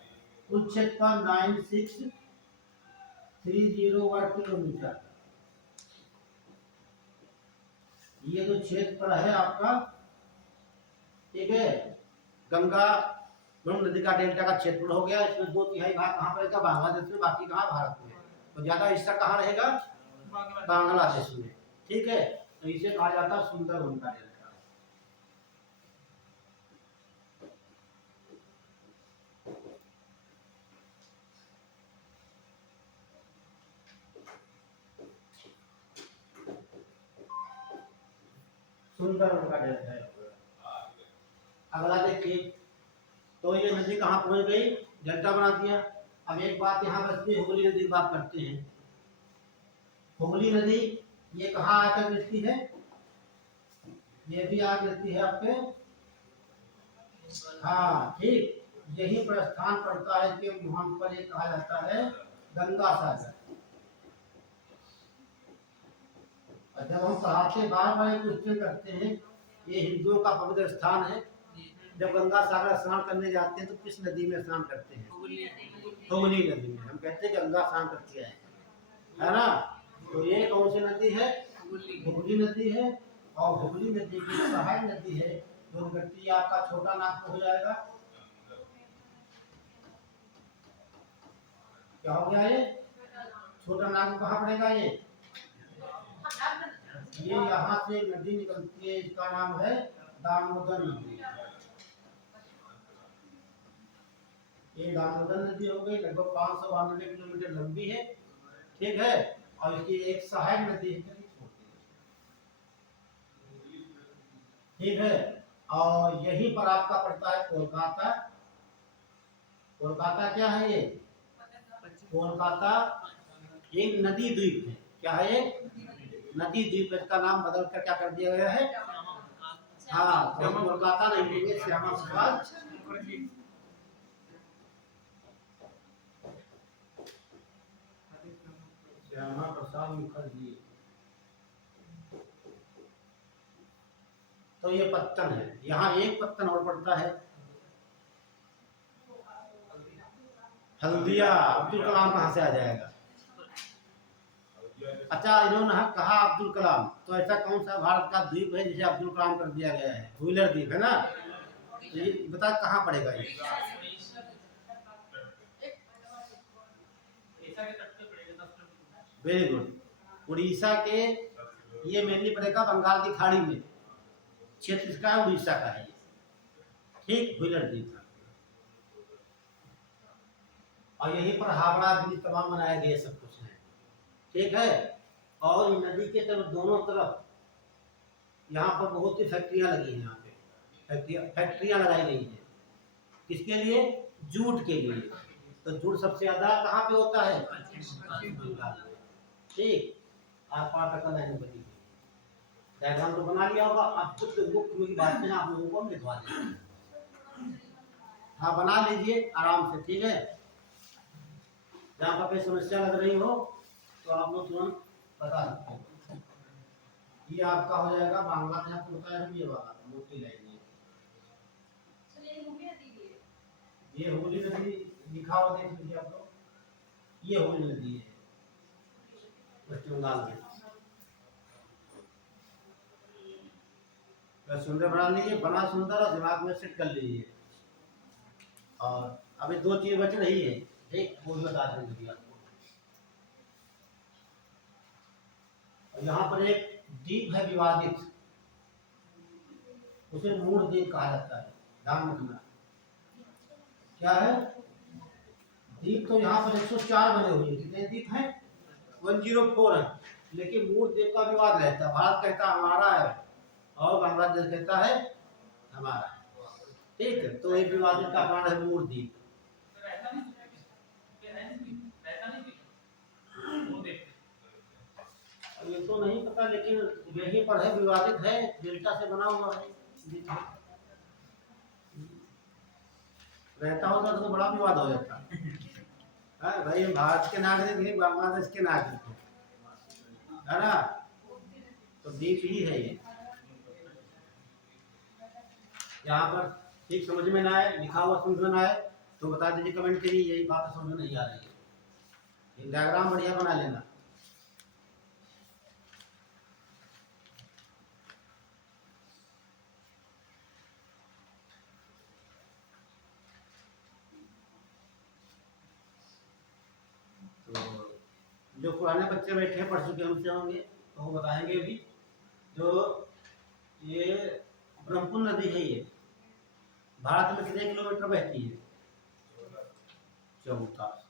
कुल क्षेत्रफल 9630 वर्ग किलोमीटर। ये जो क्षेत्रफल है आपका, ठीक है, गंगा ब्रह्मपुत्र नदी का डेल्टा का क्षेत्रफल हो गया। इसमें 2/3 भाग कहाँ पड़ेगा? बांग्लादेश में, बाकी कहाँ? भारत में। तो ज्यादा हिस्सा कहाँ रहेगा? बांग्लादेश में। ठीक है, तो इसे कहा जाता है सुंदरबन का डेल्टा। सुंदरबन का डेल्टा है। अगला देखिए, तो ये नदी कहाँ पहुंच गई? डेल्टा बना दिया। अब एक बात यहाँ बचती है, हुगली नदी की बात करते हैं। हुगली नदी ये कहाँ आकर गिरती है? ये भी आ गिरती है आपके, हाँ ठीक, यही पर स्थान पड़ता है कि वहां पर ये कहा जाता है गंगा सागर। और जब हम पढ़ाते बार बार क्वेश्चन करते हैं, ये हिंदुओं का पवित्र स्थान है, जब गंगा सागर स्नान करने जाते हैं तो किस नदी में स्नान करते हैं? हुगली नदी में। हम कहते हैं गंगा स्नान करके आए, है ना। तो ये कौन सी नदी है? हुगली नदी है। और हुगली नदी की सहायक नदी है, जो गति आपका छोटा नागपुर हो जाएगा। क्या हो गया ये? छोटा नागपुर कहाँ पड़ेगा? ये यहाँ से नदी निकलती है, इसका नाम है दामोदर नदी। ये दामोदर नदी हो गई, लगभग 592 किलोमीटर लंबी है, ठीक है। और इसकी एक सहायक नदी है, ठीक है। और यहीं पर आपका पड़ता है कोलकाता। कोलकाता क्या है? ये कोलकाता एक नदी द्वीप है। क्या है? ये नदी द्वीप। इसका नाम बदल कर क्या कर दिया गया है? हाँ, तो कोलकाता नहीं लेंगे, श्यामा प्रसाद मुखर्जी। तो ये पत्तन है। यहाँ एक पत्तन और पड़ता है, हल्दिया। अब्दुल कलाम कहाँ से आ जाएगा? अच्छा, इन्होंने कहा अब्दुल कलाम, तो ऐसा कौन सा भारत का द्वीप है जिसे अब्दुल कलाम कर दिया गया है? व्हीलर द्वीप, है ना। तो ये बता कहाँ पड़ेगा ये? Very good. उड़ीसा के, ये मेनली पड़ेगा बंगाल की खाड़ी में, क्षेत्र इसका उड़ीसा का है, ठीक, व्हीलर द्वीप। और यहीं पर हावड़ा ब्रिज तमाम बनाया गया, सब कुछ है, ठीक है। और नदी के तरफ दोनों तरफ यहाँ पर बहुत सी फैक्ट्रियाँ लगी हैं। यहाँ पे फैक्ट्रियाँ लगाई गई हैं, किसके लिए? जूट के लिए। तो जूट सबसे ज्यादा कहाँ पे होता है? बंगाल में, ठीक। 5% लाइन बनी। डायग्राम तो बना लिया होगा। आप खुद बुक में बात में आप लोगों को हम लिखवा देंगे। हाँ बना लीजिए आराम से, ठीक है। जहाँ पर कोई समस्या लग रही हो तो आप लोग तुरंत बता सकते हो। ये आपका हो जाएगा बांग्ला में आपको होता है ये वाला मोटी लाइन ये हुगली नदी लिखा हुआ देख लीजिए आप लोग। ये हुगली नदी है वेस्ट बंगाल में। सुंदर बना लीजिए, बना सुंदर और दिमाग में सेट कर लीजिए। और अभी दो चीज बच रही है, एक वो भी बता देंगे आपको। और यहाँ पर एक द्वीप है विवादित, उसे मूल द्वीप कहा जाता है, ध्यान रखना। क्या है द्वीप? तो यहाँ पर 104 बने हुए हैं। कितने द्वीप हैं? 104 है। लेकिन मूल द्वीप का विवाद रहता है। भारत कहता हमारा है और बांग्लादेश कहता है हमारा है, ठीक है। तो एक विवादित का कारण है मूल द्वीप। ये तो नहीं पता, लेकिन यहीं पर है, विवादित है, डेल्टा से बना हुआ है। रहता होता तो बड़ा विवाद हो जाता है भाई। हम भारत के नागरिक हैं, बांग्लादेश के नागरिक हैं, है ना। तो द्वीप ही है ये। यहाँ पर ठीक समझ में ना आए, लिखा हुआ समझ में ना आए तो बता दीजिए कमेंट करिए, यही बात समझ में नहीं आ रही है। डायग्राम बढ़िया बना लेना। तो जो पुराने बच्चे बैठे पढ़ चुके हमसे होंगे तो वो बताएंगे भी। जो ये ब्रह्मपुत्र नदी है, ये भारत में कितने किलोमीटर बहती है? 14।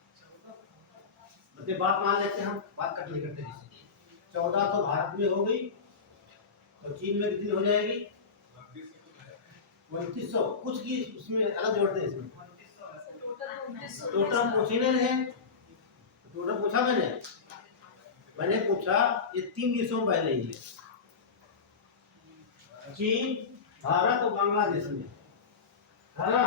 मतलब बात मान लेते हैं हम, बात कट नहीं करते किसी। 14 तो भारत में हो गई, तो चीन में कितनी हो जाएगी? 2900 कुछ की, उसमें अलग जोड़ते हैं इसमें। टोटल पूछ ही नहीं रहे, टोटल पूछा मैंने पूछा ये 3 देशों में पहले ही है, चीन, भारत और बांग्लादेश में, है ना।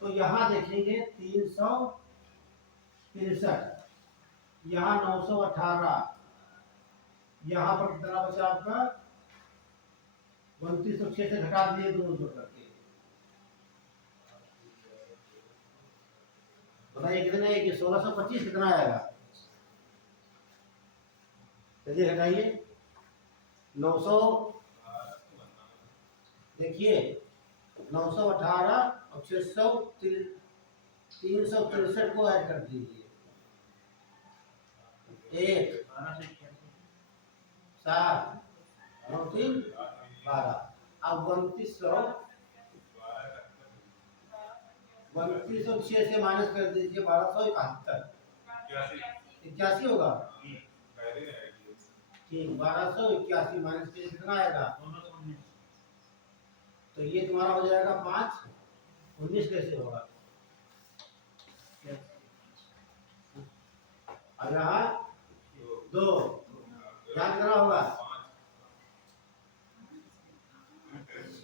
तो यहाँ देखेंगे 363, यहाँ 918, यहाँ पर कितना बचा आपका? 2906 से घटा दिए दोनों जोड़ करके। बताइए कितने? 1625 कितना आएगा? चलिए घटाइए 900, देखिए 918 और 600, 363 को ऐड कर दीजिए। 1 7 9 3 12। अब 3206 से माइनस कर दीजिए 1271, 81 होगा। ठीक, 1281 माइनस के कितना आएगा? तो ये तुम्हारा हो जाएगा 5, 19 कैसे होगा? अब यहाँ 2 याद करना होगा,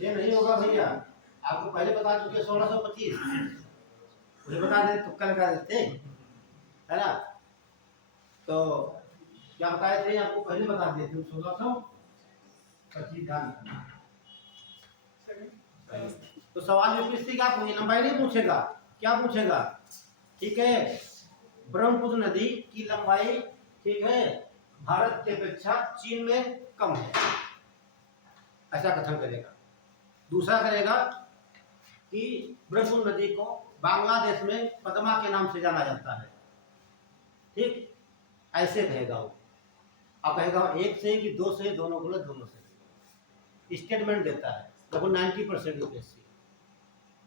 ये नहीं होगा भैया। आपको पहले बता चुके 1625, मुझे बता दे तुक्का लगा देते, है ना। तो क्या बताए थे आपको, पहले बता दिए थे 1625 ध्यान रखना। तो सवाल यूपीएससी का लंबाई नहीं पूछेगा, क्या पूछेगा? ठीक है, ब्रह्मपुत्र नदी की लंबाई, ठीक है, भारत की अपेक्षा चीन में कम है, ऐसा कथन करेगा। दूसरा करेगा कि ब्रह्मपुत्र नदी को बांग्लादेश में पद्मा के नाम से जाना जाता है, ठीक, ऐसे कहेगा वो। अब कहेगा 1 से कि 2 से, दोनों गलत, दोनों से स्टेटमेंट देता है लगभग 90% यूपीएससी,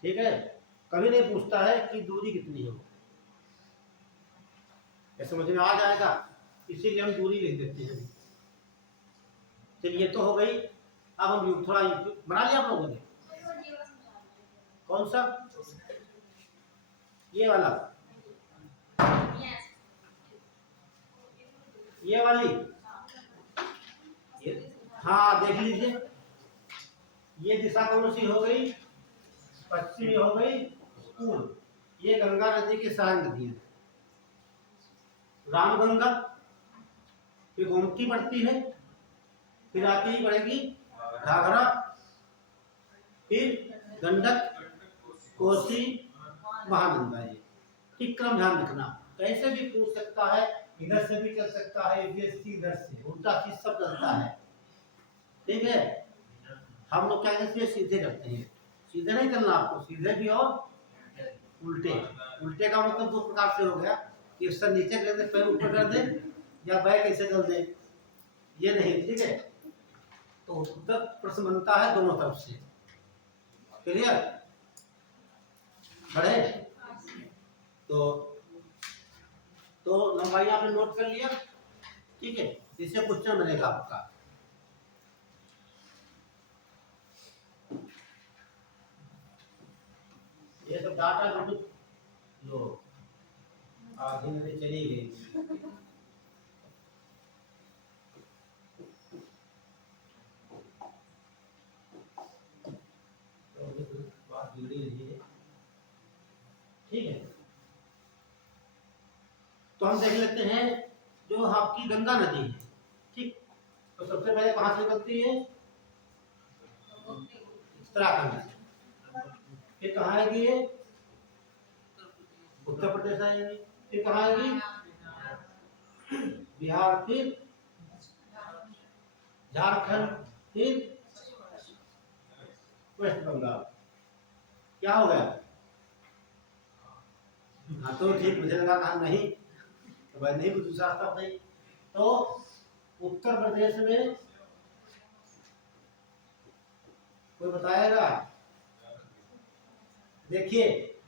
ठीक है। कभी नहीं पूछता है कि दूरी कितनी हो, ये समझ में आ जाएगा, इसीलिए हम दूरी लिख देते हैं। चलिए तो हो गई। अब हम थोड़ा बना लिया आप लोगों ने? कौन सा? ये वाला, ये वाली, हाँ देख लीजिए, ये दिशा कौन सी हो गई, पश्चिमी हो गई, पूर्व। ये गंगा नदी की सहायक नदी है, रामगंगा, फिर गोमती पड़ती है, फिर आती ही पड़ेगी घाघरा, फिर गंडक, कोसी, महानंदा। ये ठीक क्रम ध्यान रखना, कैसे भी पूछ सकता है, इधर से भी चल सकता है, इधर से उल्टा चीज सब चलता है, ठीक है। हम लोग क्या करते हैं, सीधे करते हैं, सीधे नहीं चलना आपको, सीधे भी और उल्टे। उल्टे का मतलब दो प्रकार से हो गया कि सर नीचे कर दे, पैर ऊपर कर दे, या बैक ऐसे कर दे, ये नहीं, ठीक है। तो उत्तर प्रश्न बनता है दोनों तरफ से, क्लियर, बढ़े। तो लंबाई आपने नोट कर लिया, ठीक है। इससे क्वेश्चन बनेगा आपका, ये सब डाटा बिल्कुल लो, आधी नदी चली गई। तो बात बिगड़ी रही है, ठीक है। तो हम देख लेते हैं जो आपकी गंगा नदी है, ठीक। तो सबसे पहले कहाँ से निकलती है, उत्तराखंड से। फिर कहाँ आएगी ये, उत्तर प्रदेश आएगी। फिर कहाँ आएगी, बिहार, फिर झारखंड, फिर वेस्ट बंगाल। क्या हो गया, हाँ तो ठीक, मुझे लगा कहा नहीं, तो भाई नहीं, दूसरा रास्ता नहीं। तो उत्तर प्रदेश में कोई बताएगा, देखिए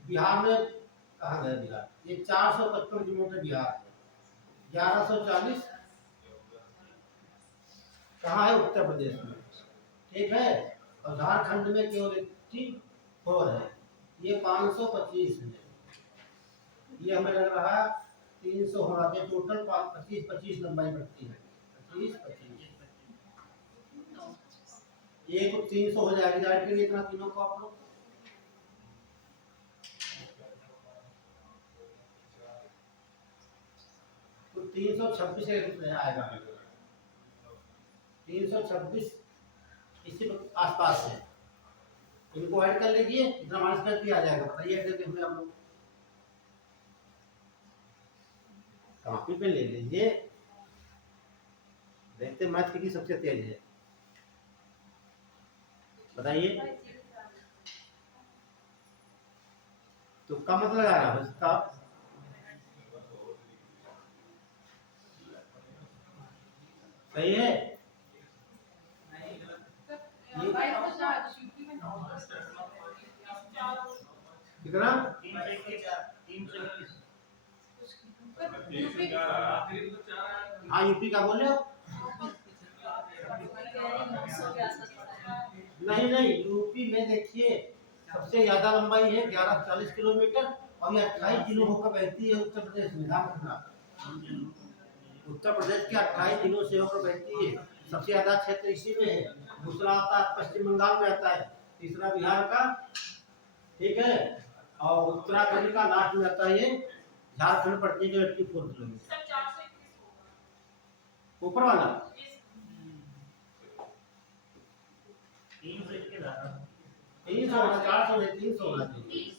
बिहार में कहाँ गया बिहार, ये 455 किलोमीटर बिहार है, 1140 कहाँ है, उत्तर प्रदेश में, ठीक है। और झारखंड में केवल 84 है, ये 525 है, ये हमें लग रहा है 300 होना चाहिए, टोटल 25 लंबाई पड़ती है, 25 एक 300 हो जाएगी, डायरेक्ट के लिए इतना तीनों को आप लोग, तो 326 आएगा, 326 इसी आसपास है। इनको ऐड कर लीजिए, इतना माइनस करके आ जाएगा, बताइए ऐड करके हमें आप लोग कॉपी पे ले लीजिए, देखते मैथ की सबसे तेज है, बताइए। तो का मतलब लगा रहा है इसका, सही है। कितना, हाँ यूपी का बोले हो, नहीं नहीं, यूपी में देखिए सबसे ज्यादा लंबाई है 1140 किलोमीटर, और ये 28 जिलों होकर बहती है उत्तर प्रदेश में, ध्यान रखना, उत्तर प्रदेश के 28 जिलों से होकर बहती है। सबसे ज्यादा क्षेत्र इसी में है, दूसरा आता है पश्चिम बंगाल में आता है, तीसरा बिहार का, ठीक है, और उत्तराखंड का लास्ट में आता है, ये झारखंड पड़ती है 84 किलोमीटर, ऊपर वाला 300 होना, 400 नहीं 300 होना चाहिए,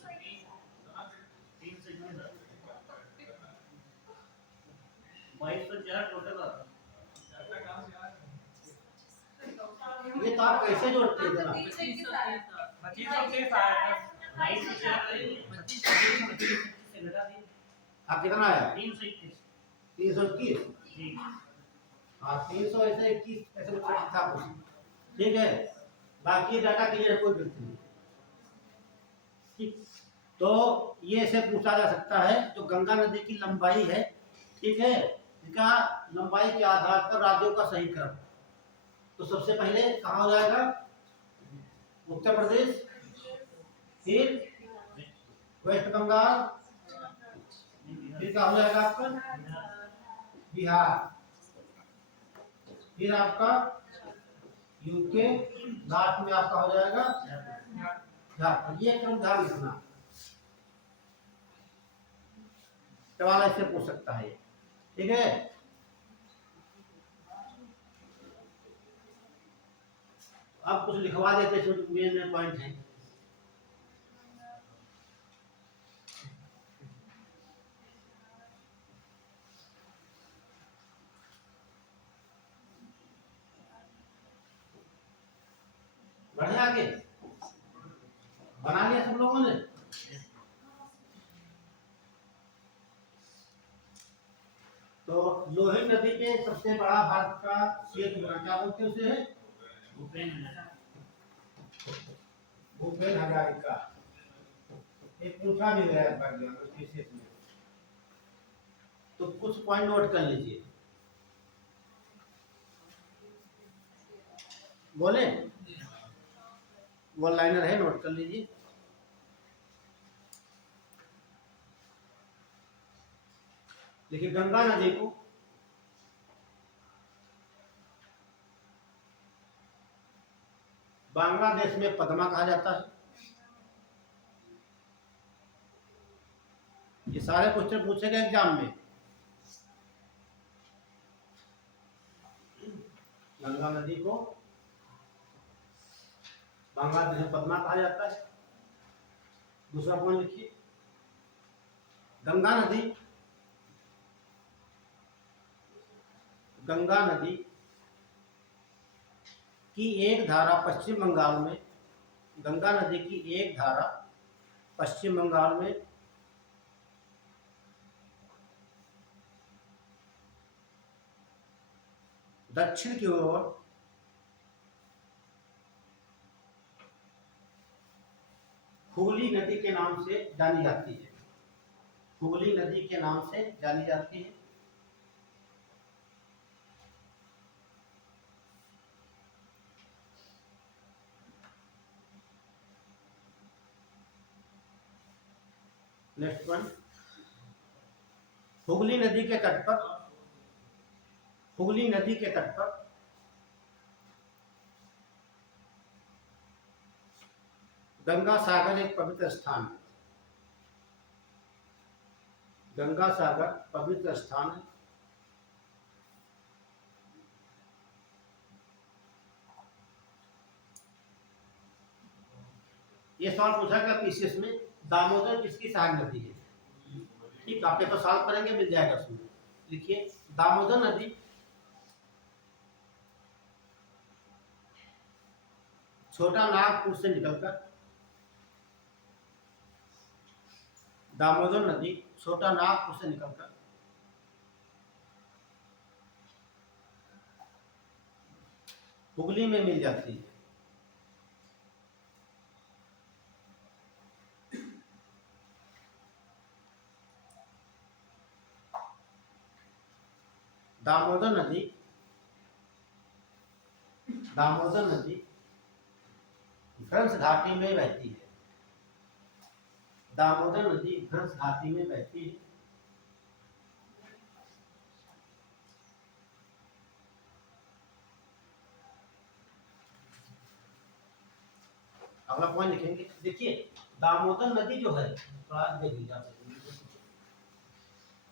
ये तो आप कैसे जोड़ते हैं जरा, 25 आया आप कितना आया, 321, हाँ 300 ऐसे 21 ऐसे कुछ था कुछ, ठीक है। बाकी डाटा क्लियर, कोई गलती नहीं, ठीक। तो ये ऐसे पूछा जा सकता है, जो गंगा नदी की लंबाई है, ठीक है, इसका लंबाई के आधार पर राज्यों का सही क्रम। तो सबसे पहले कहाँ हो जाएगा, उत्तर प्रदेश, फिर वेस्ट बंगाल, फिर क्या हो जाएगा आपका बिहार, फिर आपका यूके, लास्ट में आपका हो जाएगा झारखंड। ये क्रम ध्यान रखना, सवाल ऐसे पूछ सकता है, ठीक है। अब कुछ लिखवा देते हैं, मेन पॉइंट है। बढ़े आगे, बना लिया सब लोगों ने। तो लोहित नदी के सबसे बड़ा भारत का क्षेत्र क्या बोलते हैं उसे? भूपेन हजारिका। एक पूछा भी गया में। तो कुछ पॉइंट नोट कर लीजिए, बोले वन लाइनर है, नोट कर लीजिए। देखिए, गंगा नदी को बांग्लादेश में पद्मा कहा जाता है। ये सारे क्वेश्चन पूछे गए एग्जाम में। गंगा नदी को बांग्लादेश में पद्मा कहा जाता है। दूसरा पॉइंट लिखिए, गंगा नदी की एक धारा पश्चिम बंगाल में, गंगा नदी की एक धारा पश्चिम बंगाल में दक्षिण की ओर हुगली नदी के नाम से जानी जाती है। हुगली नदी के नाम से जानी जाती है। नेक्स्ट वन, हुगली नदी के तट पर, हुगली नदी के तट पर गंगा सागर एक पवित्र स्थान है। गंगा सागर पवित्र स्थान है। ये सवाल पूछा गया पीसीएस में, दामोदर किसकी सहायक नदी है? ठीक, आप पेपर सॉल्व करेंगे, मिल जाएगा उसमें। लिखिए, दामोदर नदी छोटा नागपुर से निकलकर, दामोदर नदी छोटा नागपुर से निकलकर हुगली में मिल जाती है। दामोदर नदी भ्रंश घाटी में बहती है। दामोदर नदी भ्रंश घाटी में बहती है। अगला पॉइंट लिखेंगे। देखिए, दामोदर नदी जो है, थोड़ा देख लीजिए,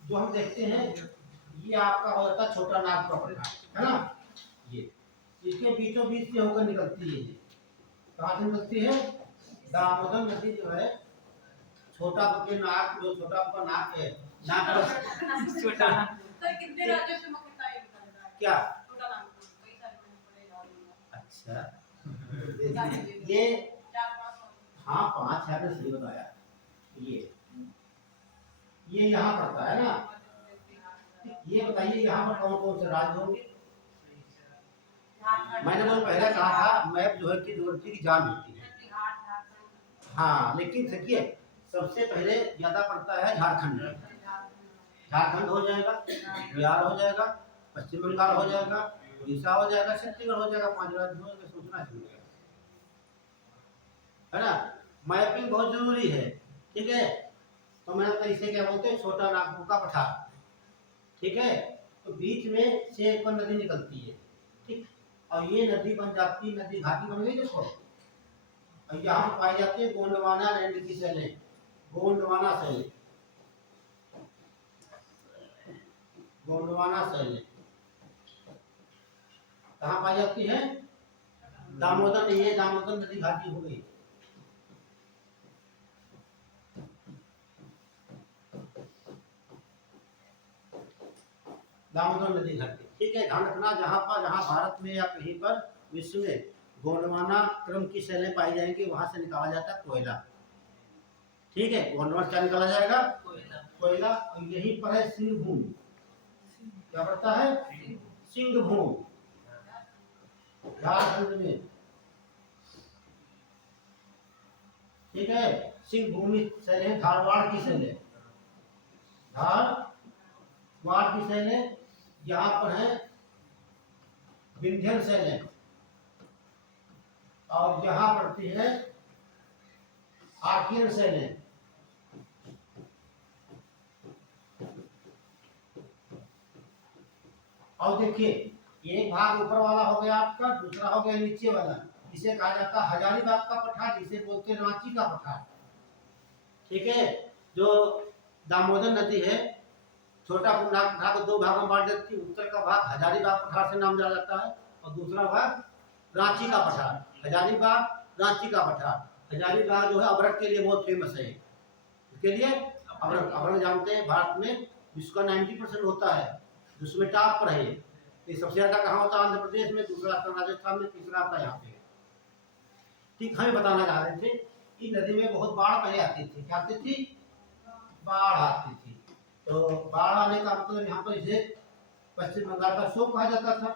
जो हम देखते हैं, ये आपका हो जाता है छोटा नागपुर पट्टा, है ना। ये इसके बीचों बीच से होकर निकलती है। कहाँ से निकलती है? दामोदर नदी जो है, छोटा नाग, जो छोटा आपका नाक है, नाक छोटा तो कितने राज्यों से मक्का ये निकलता है? क्या? छोटा नागपुर, कई सारे पड़ेगा। अच्छा, ये हाँ 5 है, तो सही बताया। ये यहाँ पड़ता है ना। ये बताइए, यहाँ पर कौन कौन से राज्य होंगे? मैंने वो पहले कहा था, मैप जो है कि दूरदर्शी की जान होती है। हाँ, लेकिन देखिए, सबसे पहले ज्यादा पड़ता है झारखंड। झारखंड हो जाएगा, बिहार हो जाएगा, पश्चिम बंगाल हो जाएगा, उड़ीसा हो जाएगा, छत्तीसगढ़ हो जाएगा। 5 राज्य हो गए, सोचना चाहिए, है ना। मैपिंग बहुत जरूरी है, ठीक है। तो मैंने इसे क्या बोलते हैं? छोटा नागपुर का पठार, ठीक है। तो बीच में से एक नदी निकलती है, ठीक। और ये नदी बन जाती, नदी घाटी बन गई देखो। और यहाँ पर पाई जाती है गोंडवाना लैंड की सैलें, गोंडवाना सैलें, गोंडवाना सैलें कहाँ पाई जाती है? दामोदर, ये दामोदर नदी घाटी हो गई। दामोदर नदी घाटी, ठीक है। ध्यान रखना, जहाँ भारत में या कहीं पर विश्व में गोंडवाना क्रम की शैलें पाई जाएंगी, वहां से निकाला जाता है कोयला। ठीक है, गोंडवाना क्या निकाला जाएगा? कोयला। और यहीं पर है सिंहभूम, क्या पड़ता है? सिंहभूम, झारखंड में। ठीक है, सिंहभूमि शैलें, धारवाड़ की शैलें, धारवाड़ की शैलें। यहाँ पर है विंध्यन शैलें, और यहाँ पड़ती है आर्कियन शैलें। और देखिए, एक भाग ऊपर वाला हो गया आपका, दूसरा हो गया नीचे वाला। इसे कहा जाता है हजारीबाग का पठार, जिसे बोलते हैं रांची का पठार। ठीक है, जो दामोदर नदी है, छोटा नाग को दो भागों में बांट देती है। उत्तर का भाग हजारीबाग पठार से नाम जाना जाता है, और दूसरा भाग रांची का पठार। हजारीबाग, रांची का पठार। हजारीबाग जो है अबरक के लिए बहुत फेमस है। इसके लिए अबरक जानते हैं, भारत में विश्व का 90% होता है, जिसमें टॉप पर है। ये सबसे ज्यादा कहाँ होता है? आंध्र प्रदेश में, दूसरा आता राजस्थान में, तीसरा आता यहाँ पे। ठीक, हमें बताना चाह रहे थे कि नदी में बहुत बाढ़ पहले आती थी। क्या आती थी? बाढ़ आती थी। तो बाढ़ आने का मतलब यहाँ पर इसे पश्चिम बंगाल का शोक कहा जाता था,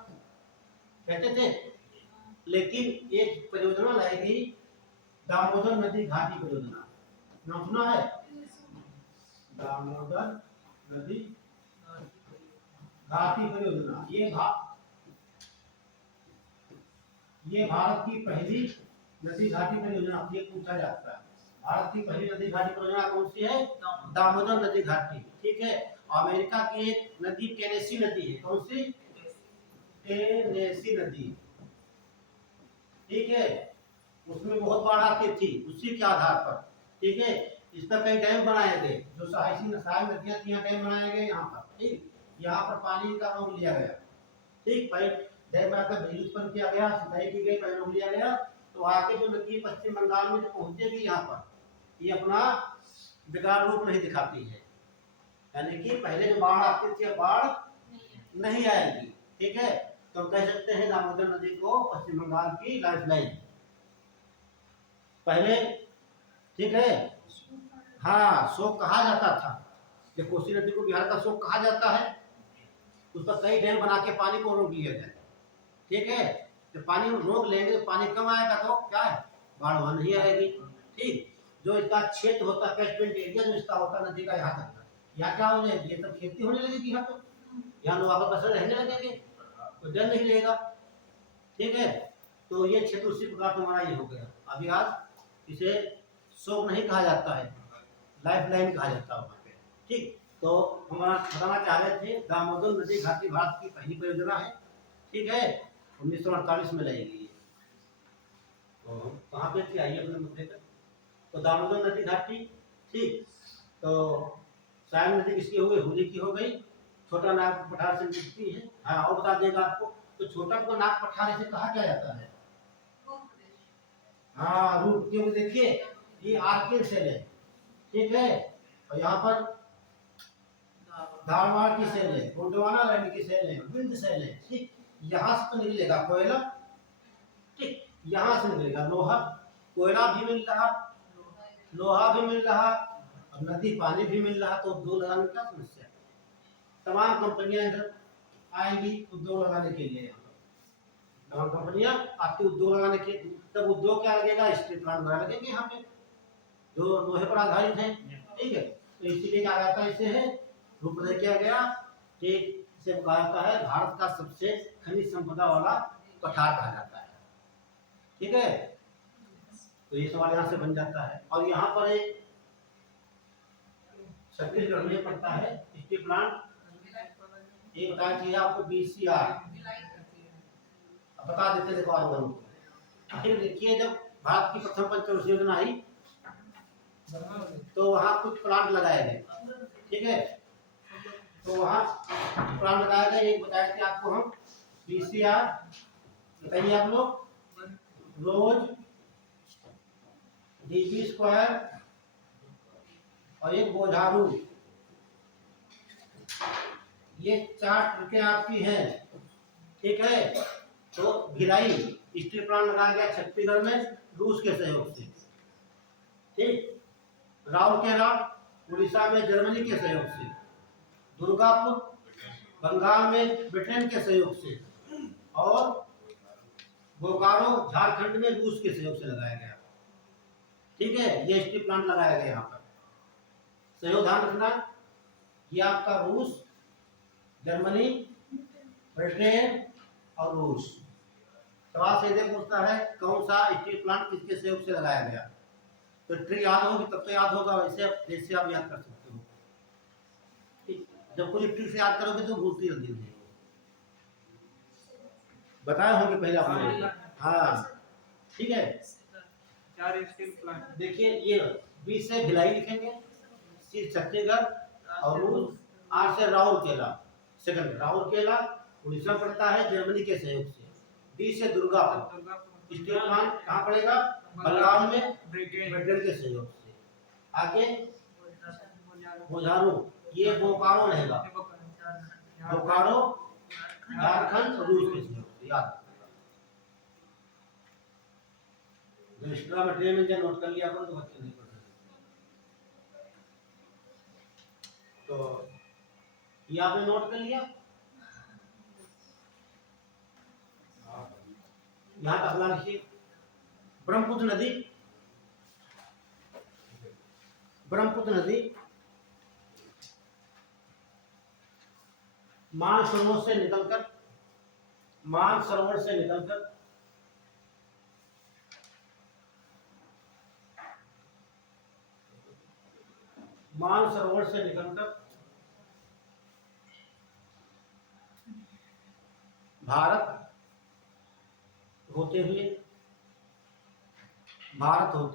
कहते थे। लेकिन एक परियोजना लाएगी, दामोदर नदी घाटी परियोजना, नाम सुना है? दामोदर नदी घाटी परियोजना। ये भारत की पहली नदी घाटी परियोजना, ये पूछा जाता है। भारत की पहली नदी घाटी परियोजना कौन सी है? दामोदर नदी घाटी। ठीक है, अमेरिका की एक नदी टेनेसी नदी है, कौन सी? टेनेसी नदी। ठीक है, उसमें बहुत बाढ़ आती थी, उसी के आधार पर। ठीक है, इस पर कई डैम बनाए गए, जो सहायक नदियां थी, यहाँ डैम बनाए गए यहाँ पर। ठीक, यहाँ पर पानी का रोक लिया गया। ठीक, पहले डैम बनाकर बिजली उत्पन्न किया गया, सिंचाई की गई, पहले रोक लिया गया। तो आगे जो नदी पश्चिम बंगाल में जो पहुंचेगी यहाँ पर, ये अपना बेकार रूप नहीं दिखाती है, यानी कि पहले जो बाढ़ आती थी, बाढ़ नहीं आएगी। ठीक है, तो कह सकते हैं दामोदर नदी को पश्चिम बंगाल की लाइफलाइन पहले। ठीक है, हाँ, शोक कहा जाता था। जब कोसी नदी को बिहार का शोक कहा जाता है, उस पर कई डैम बना के पानी को रोक लिया जाए। ठीक है, जब पानी रोक लेंगे तो पानी कम आएगा, तो क्या है? बाढ़ वहां नहीं आएगी। ठीक, जो इसका क्षेत्र होता है, कैचमेंट एरिया जो इसका होता है नदी का, यहाँ तक, यहाँ क्या हो जाएगी? ये सब खेती होने लगेगी यहाँ पर, यहाँ लोग आकर बसर रहने लगेंगे, तो डर नहीं रहेगा। ठीक है, तो ये क्षेत्र उसी प्रकार तुम्हारा ये हो गया। अभी आज इसे शोक नहीं कहा जाता है, लाइफलाइन कहा जाता है वहाँ पे। ठीक, तो हमारा बताना चाह रहे थे, दामोदर नदी घाटी भारत की पहली परियोजना है। ठीक है, 1948 में लगेगी। तो कहाँ पे थी, आइए अपने मुद्दे पर। तो दामोदर नदी घाटी। ठीक, तो सायन नदी किसकी हो गई? हुली की हो गई। छोटा नाग पठार से निकलती है। हाँ, और बता देगा आपको, तो छोटा को नाग पठार से कहा क्या जाता है? हाँ, रूप, क्योंकि देखिए ये आर्कियन सेल है। ठीक है, और यहाँ पर धारवाड़ की सेल है, गोंडवाना लैंड की सेल है, विंध्य सेल है। ठीक, यहाँ से तो निकलेगा कोयला। ठीक, यहाँ से निकलेगा लोहा, कोयला भी मिल रहा, लोहा भी मिल रहा, और नदी पानी भी मिल रहा, तो उद्योग लगाने का समस्या। तमाम कंपनियां इधर आएंगी उद्योग लगाने के लिए। तमाम कंपनियां आपके उद्योग लगाने के, तब उद्योग क्या लगेगा? स्टील प्लांट बना लगेंगे यहाँ पे, जो लोहे पर आधारित है। ठीक है, तो इसीलिए क्या कहता है, इसे है रूपरेखा किया गया। ठीक, इसे कहा जाता है भारत का सबसे खनिज संपदा वाला पठार कहा जाता है। ठीक है, तो ये सवाल यहाँ से बन जाता है। और यहाँ पर एक छत्तीसगढ़ में पड़ता है स्टील प्लांट, ये बताया चाहिए आपको, BCR, अब बता देते देखो R1 को। फिर देखिए जब भारत की प्रथम पंचवर्षीय योजना आई तो वहाँ कुछ प्लांट लगाए गए, ठीक है। तो वहाँ प्लांट लगाए गए, एक बताए थे आपको हम PCR, बताइए आप लोग, रोज, DB स्क्वायर और एक बोझारू, ये 4 ट्रिकें आपकी हैं, ठीक है। तो भिलाई स्टील प्लांट लगाया गया छत्तीसगढ़ में रूस के सहयोग से, ठीक। राउरकेला उड़ीसा में जर्मनी के सहयोग से, दुर्गापुर बंगाल में ब्रिटेन के सहयोग से, और बोकारो झारखंड में रूस के सहयोग से लगाया गया, ठीक है। ये स्टील प्लांट लगाया गया यहाँ पर। सहयोग ध्यान रखना, ये आपका रूस, जर्मनी, ब्रिटेन और रूस। सवाल सीधे पूछता है कौन सा स्टील प्लांट किसके सहयोग से लगाया गया, तो ट्रिक याद होगी तब तो याद होगा, वैसे जैसे आप याद कर सकते हो। ठीक, जब कोई ट्रिक से याद करोगे तो भूलती जल्दी नहीं। बताए होंगे पहले आपने, हाँ ठीक है। 4 स्टील प्लांट। देखिए ये बी से भिलाई लिखेंगे, सी छत्तीसगढ़ और रूस, आर से राउरकेला, सेकंड राउरकेला उड़ीसा पड़ता है जर्मनी के सहयोग से, डी से दुर्गापुर स्टील प्लांट कहाँ पड़ेगा, बंगाल में ब्रिटेन के सहयोग से। आगे बोझारू, ये बोकारो रहेगा, बोकारो झारखंड रूस के सहयोग से, याद एक्स्ट्रा मटेरियल में नोट कर लिया करो तो बच्चे नहीं पढ़ सकते। तो ये आपने नोट कर लिया, यहाँ का अगला लिखिए ब्रह्मपुत्र नदी, ब्रह्मपुत्र नदी मानसरोवर से निकलकर, मानसरोवर से निकलकर मानसरोवर से निकलकर भारत होते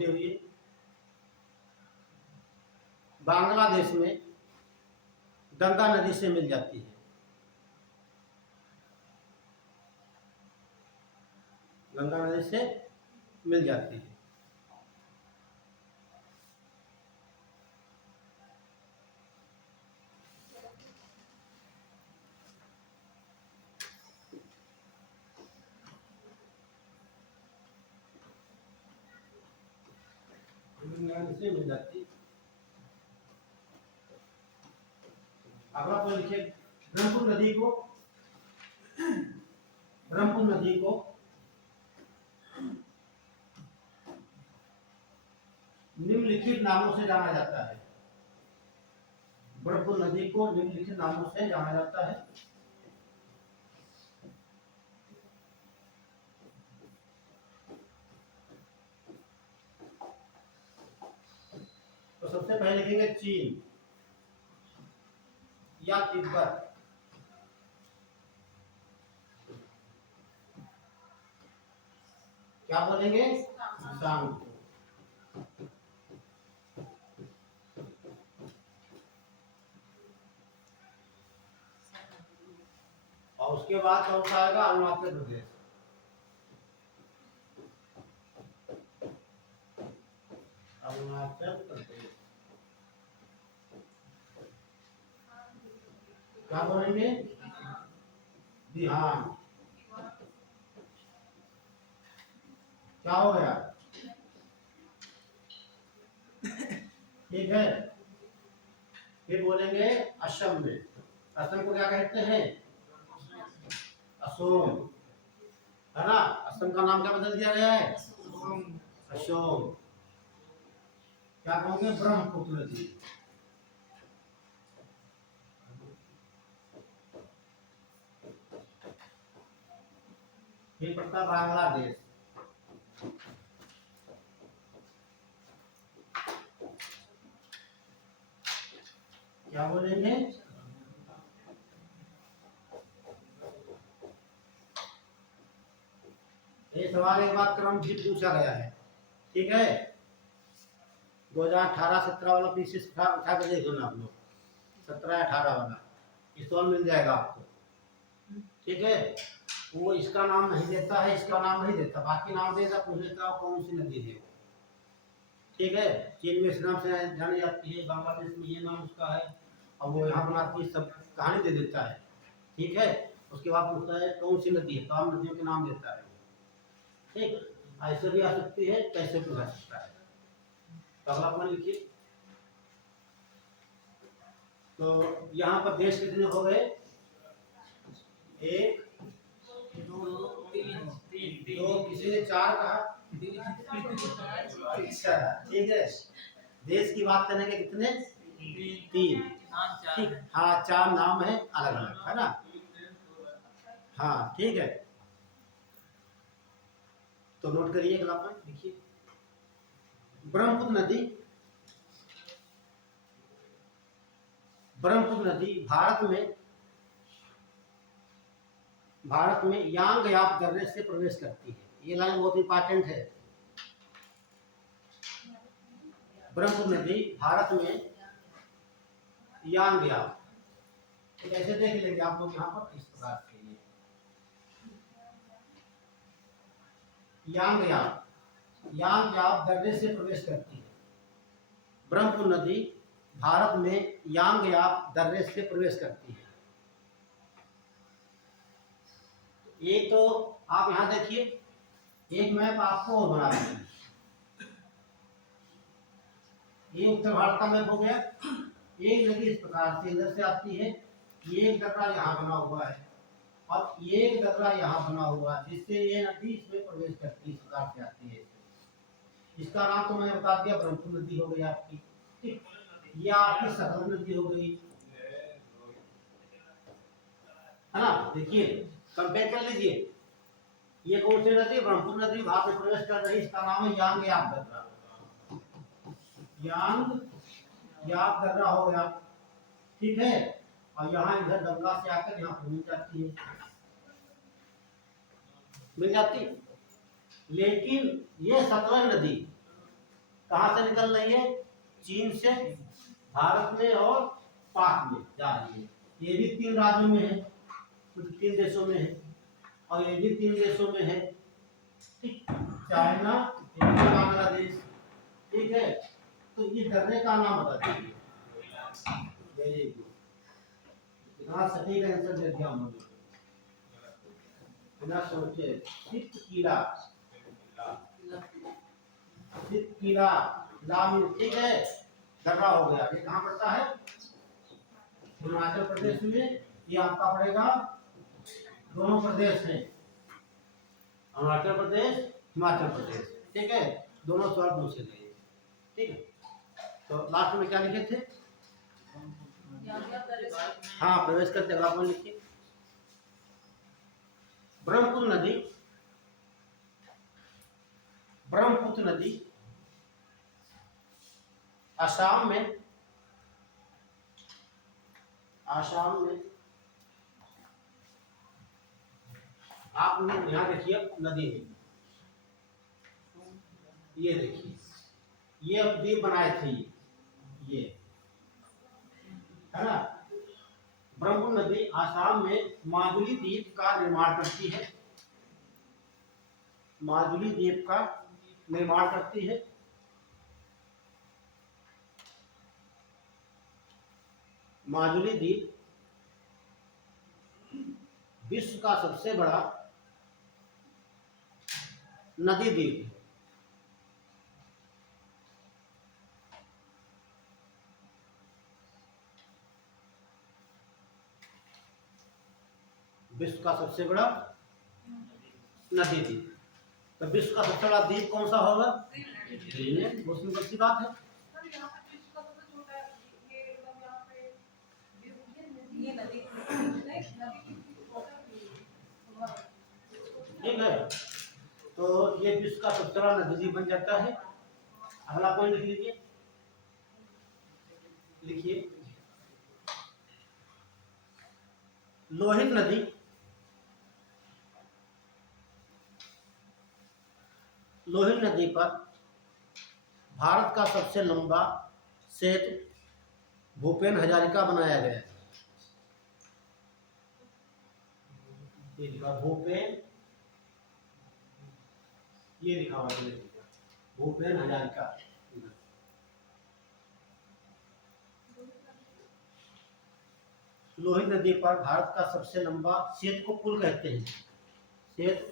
हुए बांग्लादेश में गंगा नदी से मिल जाती है, गंगा नदी से मिल जाती है। से मिल जाती। अगला पॉइंट लिखिए ब्रह्मपुत्र नदी को निम्नलिखित नामों से जाना जाता है, ब्रह्मपुत्र नदी को निम्नलिखित नामों से जाना जाता है। तो सबसे पहले लिखेंगे चीन या तिब्बत, क्या बोलेंगे, सांग। और उसके बाद कौन सा आएगा, अरुणाचल प्रदेश, अरुणाचल प्रदेश। क्या बोलेंगे, बिहार। क्या हो गया, ठीक है। फिर बोलेंगे असम में, असम को क्या कहते हैं, असोम, है ना। असम का नाम क्या बदल दिया गया है, असोम। क्या कहोगे, ब्रह्मपुत्र नदी। फिर पड़ता बांग्लादेश, क्या बोलेंगे, ये सवाल एक बार क्रम भी पूछा गया है, ठीक है। 2018-17 वाला पीसीस उठा के देखो ना आप लोग, 17-18 वाला सवाल मिल जाएगा आपको, ठीक है। वो इसका नाम नहीं देता है, इसका नाम नहीं देता, बाकी नाम देता, पूछ लेता कौन सी नदी है वो, ठीक है। चीन में इस नाम से जानी जाती है, बांग्लादेश में ये नाम उसका है, और वो यहाँ बनाती है, सब कहानी दे देता है, ठीक है। उसके बाद पूछता है कौन सी नदी है, तमाम नदियों के नाम देता है, ठीक। ऐसे भी आ सकती है, कैसे भी आ सकता है। तो अगला पॉइंट लिखिए। तो यहाँ पर देश कितने हो गए, 1 2 किसी ने 4 कहा, अच्छा ठीक है। देश की बात करने के कितने, 3, ठीक। हाँ 4 नाम है अलग अलग, है ना। हाँ ठीक है, तो नोट करिए अगला पॉइंट देखिए। ब्रह्मपुत्र नदी, ब्रह्मपुत्र नदी भारत में यांगयाप दर्रे से प्रवेश करती है। ये लाइन बहुत इंपॉर्टेंट है। ब्रह्मपुत्र नदी भारत में यांगयाप, कैसे देख लेंगे आप लोग यहाँ पर इस प्रकार से, यांगयाप दर्रे से प्रवेश करती है। ब्रह्मपुत्र नदी भारत में यांगयाप दर्रे से प्रवेश करती है। एक तो आप यहाँ देखिए, एक मैप आपको और बना देंगे। ये उत्तर भारत का मैप हो गया। एक नदी इस प्रकार से इधर से आती है, एक दर्रा यहाँ बना हुआ है और एक दर्रा यहाँ बना हुआ है, जिससे ये नदी इसमें प्रवेश करती है, इस प्रकार से आती है। इसका नाम तो मैंने बता दिया, ब्रह्मपुत्र नदी हो गई आपकी, ठीक। ये आपकी सरल नदी हो गई, है ना। देखिए कंपेयर कर लीजिए, ये कौन सी नदी, ब्रह्मपुत्र नदी भारत में प्रवेश कर रही, इसका नाम है यांगयाप दर्रा, यांगयाप दर्रा हो गया, ठीक है। और यहाँ इधर गंगा से आकर यहाँ पर मिल जाती है, मिल जाती। लेकिन ये सतलज नदी कहाँ से निकल रही है, चीन से भारत में और पाक में जा रही है। ये भी 3 राज्यों में है, तो 3 देशों में है, और ये भी 3 देशों में है, ठीक। चाइना, इंडिया, बांग्लादेश, ठीक है। तो इस दर्रे का नाम बता दीजिए। वेरी गुड, इतना सटीक आंसर दे दिया हम लोगों ने, बिना सोचे। चितकीला, चितकीला लामी, ठीक है, दर्रा हो गया। ये कहाँ पड़ता है, हिमाचल प्रदेश में। ये आपका पड़ेगा, दोनों प्रदेश हैं, अरुणाचल प्रदेश, हिमाचल प्रदेश, ठीक है। दोनों सवाल पूछे गए, ठीक है। तो लास्ट में क्या लिखे थे, हाँ प्रवेश करते अगला पॉइंट लिखिए। ब्रह्मपुत्र नदी, ब्रह्मपुत्र नदी आसाम में, आसाम में आप यहाँ देखिए नदी में, ये देखिए, ये द्वीप बनाए थे, ये है ना। ब्रह्मपुत्र नदी आसाम में माजुली द्वीप का निर्माण करती है, माजुली द्वीप का निर्माण करती है। माजुली द्वीप विश्व का सबसे बड़ा नदी द्वीप है। विश्व का सबसे बड़ा नदी द्वीप, तो विश्व का सबसे बड़ा द्वीप कौन सा होगा, बहुत सिंपल सी बात है। ठीक है, तो ये विश्व का सबसे बड़ा नदी द्वीप बन जाता है। अगला पॉइंट लिख लीजिए, लिखिए लोहित नदी, लोहित नदी पर भारत का सबसे लंबा सेतु भूपेन हजारिका बनाया गया है। ये लिखा भूपेन, ये लिखा हुआ है भूपेन हजारिका। लोहित नदी पर भारत का सबसे लंबा सेतु को पुल कहते हैं। सेतु,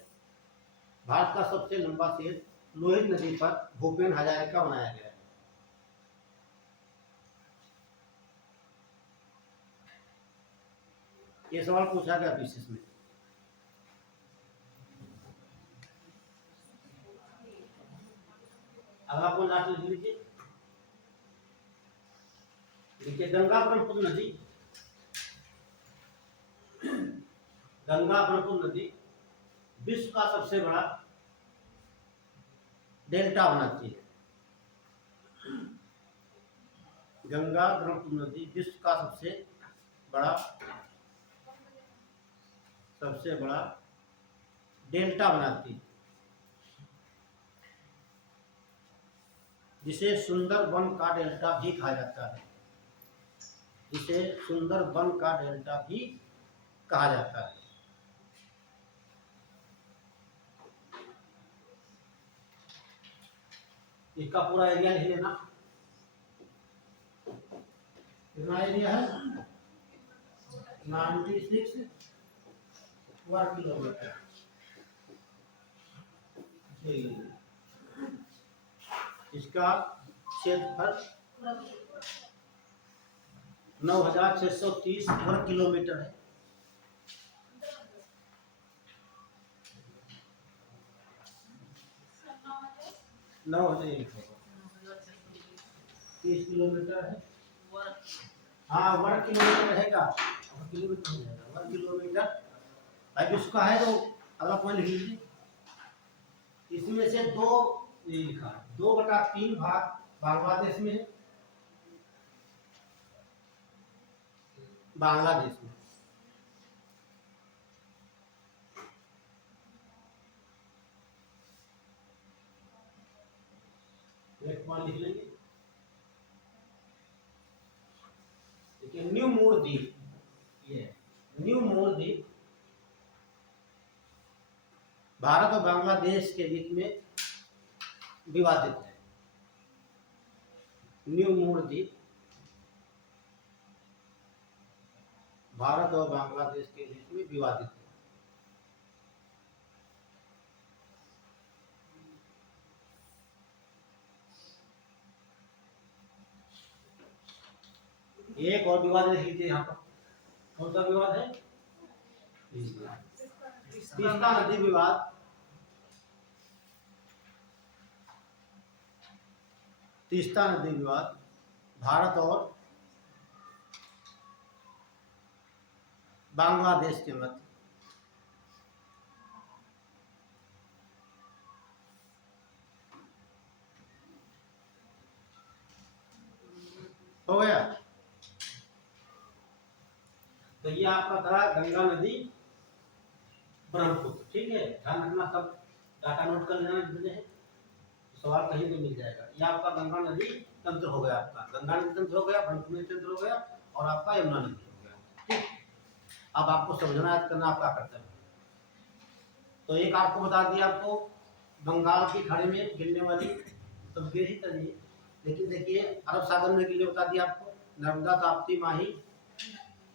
भारत का सबसे लंबा सेतु लोहित नदी पर भूपेन हजारिका बनाया गया है। ये सवाल पूछा गया पीसीएस में। अब आपको लास्ट लिख लीजिए, देखिए गंगा ब्रह्मपुत्र नदी, गंगा ब्रह्मपुत्र नदी विश्व का सबसे बड़ा डेल्टा बनाती है। गंगा ब्रह्मपुत्र नदी विश्व का सबसे बड़ा डेल्टा बनाती है, जिसे सुंदरबन का डेल्टा भी कहा जाता है। जिसे सुंदरबन का डेल्टा भी कहा जाता है। इसका पूरा एरिया लिख लेना। कितना एरिया है? 96 वर्ग किलोमीटर। इसका क्षेत्रफल 9630 वर्ग किलोमीटर है। नौ 30 किलोमीटर है। हाँ वर्ग किलोमीटर रहेगा, किलोमीटर हो जाएगा वर्ग किलोमीटर। भाई उसका है तो अगला पॉइंट लिख लीजिए। इसमें से 2 ये लिखा है, 2/3 भाग बांग्लादेश में है। बांग्लादेश में एक पॉइंट लिख लेंगे। देखिए न्यू मोर द्वीप, ये न्यू मोर द्वीप भारत और बांग्लादेश के बीच में विवादित है। न्यू मोर द्वीप भारत और बांग्लादेश के बीच में विवादित है। एक और विवाद लिख लीजिए यहाँ पर। कौन सा विवाद है? तीस्ता नदी विवाद। तीस्ता नदी विवाद भारत और बांग्लादेश के मध्य हो गया। तो ये आपका था गंगा नदी ब्रह्मपुत्र। ठीक है, ध्यान रखना, सब डाटा नोट कर लेना जितने हैं, सवाल कहीं भी मिल जाएगा। ये आपका गंगा नदी तंत्र हो गया, आपका गंगा नदी तंत्र हो गया, ब्रह्मपुत्र नदी तंत्र हो गया और आपका यमुना नदी हो गया। ठीक, अब आपको समझना याद करना आपका कर्तव्य। तो एक आपको बता दिया, आपको बंगाल की खाड़ी में गिरने वाली तो गिर ही करिए, लेकिन देखिए अरब सागर में गिरने बता दिया आपको, नर्मदा, ताप्ती, माही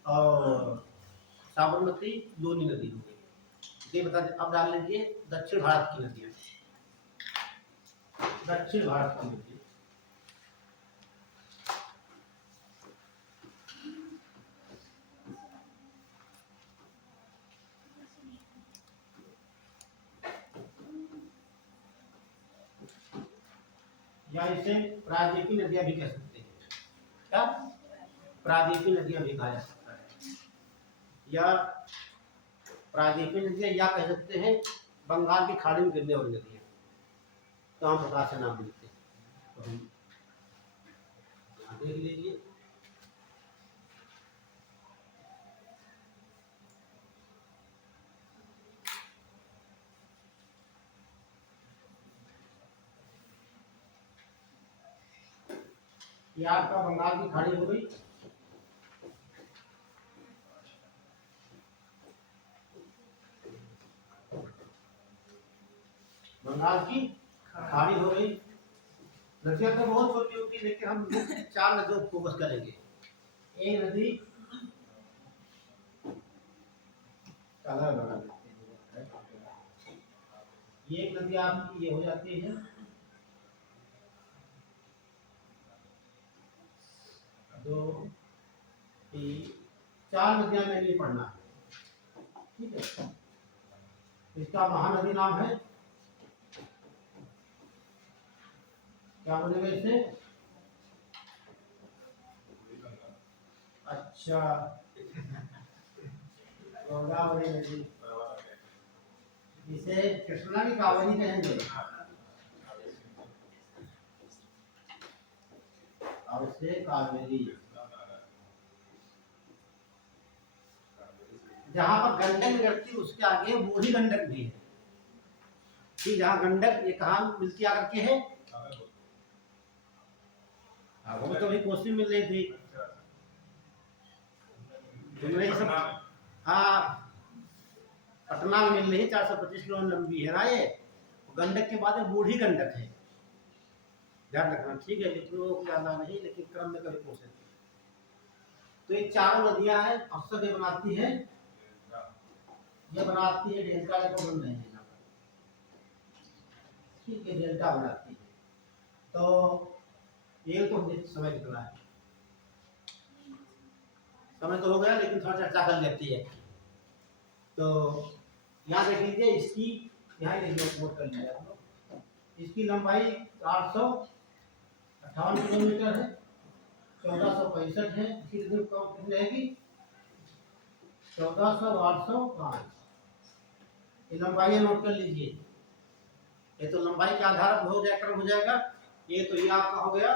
और साबरमती, लोनी नदी हो गई, ये बता दें। अब डाल लीजिए दक्षिण भारत की नदियाँ, दक्षिण भारत की नदी। या इसे प्रायद्वीपीय नदियां भी कह सकते हैं। क्या? प्रायद्वीपीय नदियां भी कहा जा सकता है, या प्रायद्वीपीय नदियां, या कह सकते हैं बंगाल की खाड़ी में गिरने वाली नदियां। तो हम प्रकार से नाम लिखते हैं, तो हम देख लीजिए। ये आपका बंगाल की खाड़ी हो गई। बंगाल की खाड़ी हो गई। नदियां तो बहुत छोटी होती है, लेकिन हम लोग 4 नदियों पर फोकस करेंगे। एक नदी कलर बना देते हैं। ये एक नदी आपकी ये हो जाती है, 2 3 4 नदियां में नहीं पढ़ना है, ठीक है। इसका महानदी नाम है, क्या बोलेगा इसे? अच्छा, गोदावरी नदी। इसे कृष्णा की कावेरी कहेंगे। और इसे कावेरी। जहां पर गंडक गिरती उसके आगे बूढ़ी गंडक भी है, ठीक। जहां गंडक ये कहाँ मिलती आकर के है, वो तो अभी कोशिश मिल रही थी तुमने ये सब। हाँ, पटना में मिल रही है, 425 किलोमीटर लंबी है ना ये। गंडक के बाद में बूढ़ी गंडक है, ध्यान रखना, ठीक है। जितने ज्यादा नहीं, लेकिन क्रम में कभी कोशिश। तो ये चारों नदियां हैं, अक्सर ये बनाती है डेल्टा को बन रहे हैं यहाँ पर, ठीक है, डेल्टा बनाती है। तो ये तो समय कितना है, समय तो हो गया, लेकिन थोड़ा चर्चा कर लेती है। तो यहाँ देख लीजिए, इसकी यहाँ देखिए नोट कर लिया हम लोग। इसकी लंबाई 858 किलोमीटर है, 1465 है। इसकी कितनी रहेगी? 1400, 805। ये लंबाई नोट कर लीजिए। ये तो लंबाई के आधार पर हो जाएगा, क्रम हो जाएगा। ये तो ये आपका हो गया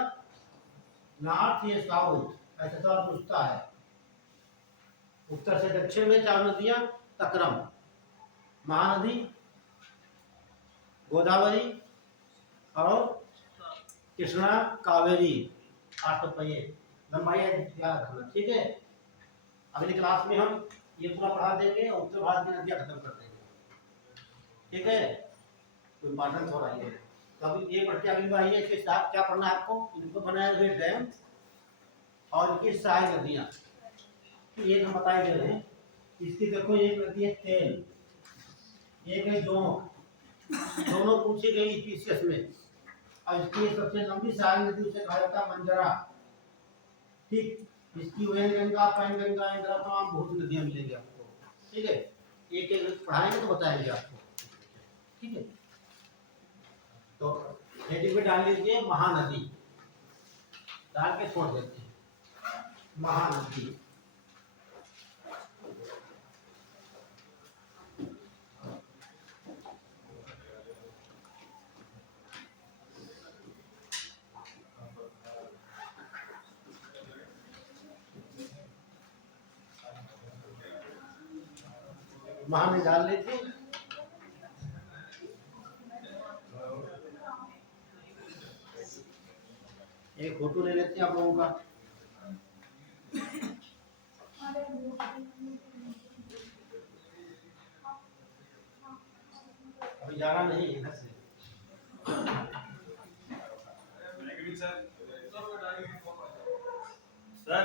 नॉर्थ, ये साउथ, ऐसा तो आप पूछता है। उत्तर से दक्षिण में 4 नदियां का क्रम, महानदी, गोदावरी और कृष्णा, कावेरी। 805 लंबाई याद रखना, ठीक है। अगली क्लास में हम ये पूरा पढ़ा देंगे और उत्तर भारत की नदियां खत्म कर देंगे, ठीक है। तो इंपॉर्टेंट हो रही है, तो अभी ये पढ़ के अगली बार आइए। इसके साथ क्या पढ़ना है आपको? इनको बनाए हुए डैम और इनकी सहायक नदियां, ये हम बताए दे रहे हैं। इसकी देखो, एक नदी है तेल, एक है जोंक, दोनों पूछी गई पीसीएस में। और इसकी सबसे लंबी सहायक नदी उसे कहा जाता है मंजरा, ठीक। इसकी वैनगंगा, पैनगंगा, इंदिरा, तमाम बहुत नदियां मिलेंगी आपको, ठीक है। एक एक पढ़ाएंगे तो बताएंगे आपको, ठीक है। तो हेडिंग में डाल लीजिए महानदी, डाल के छोड़ देते हैं महानदी। महानदी डाल लीजिए। एक फोटो ले लेते हैं आप लोगों का। अभी जाना नहीं है इधर से। सर,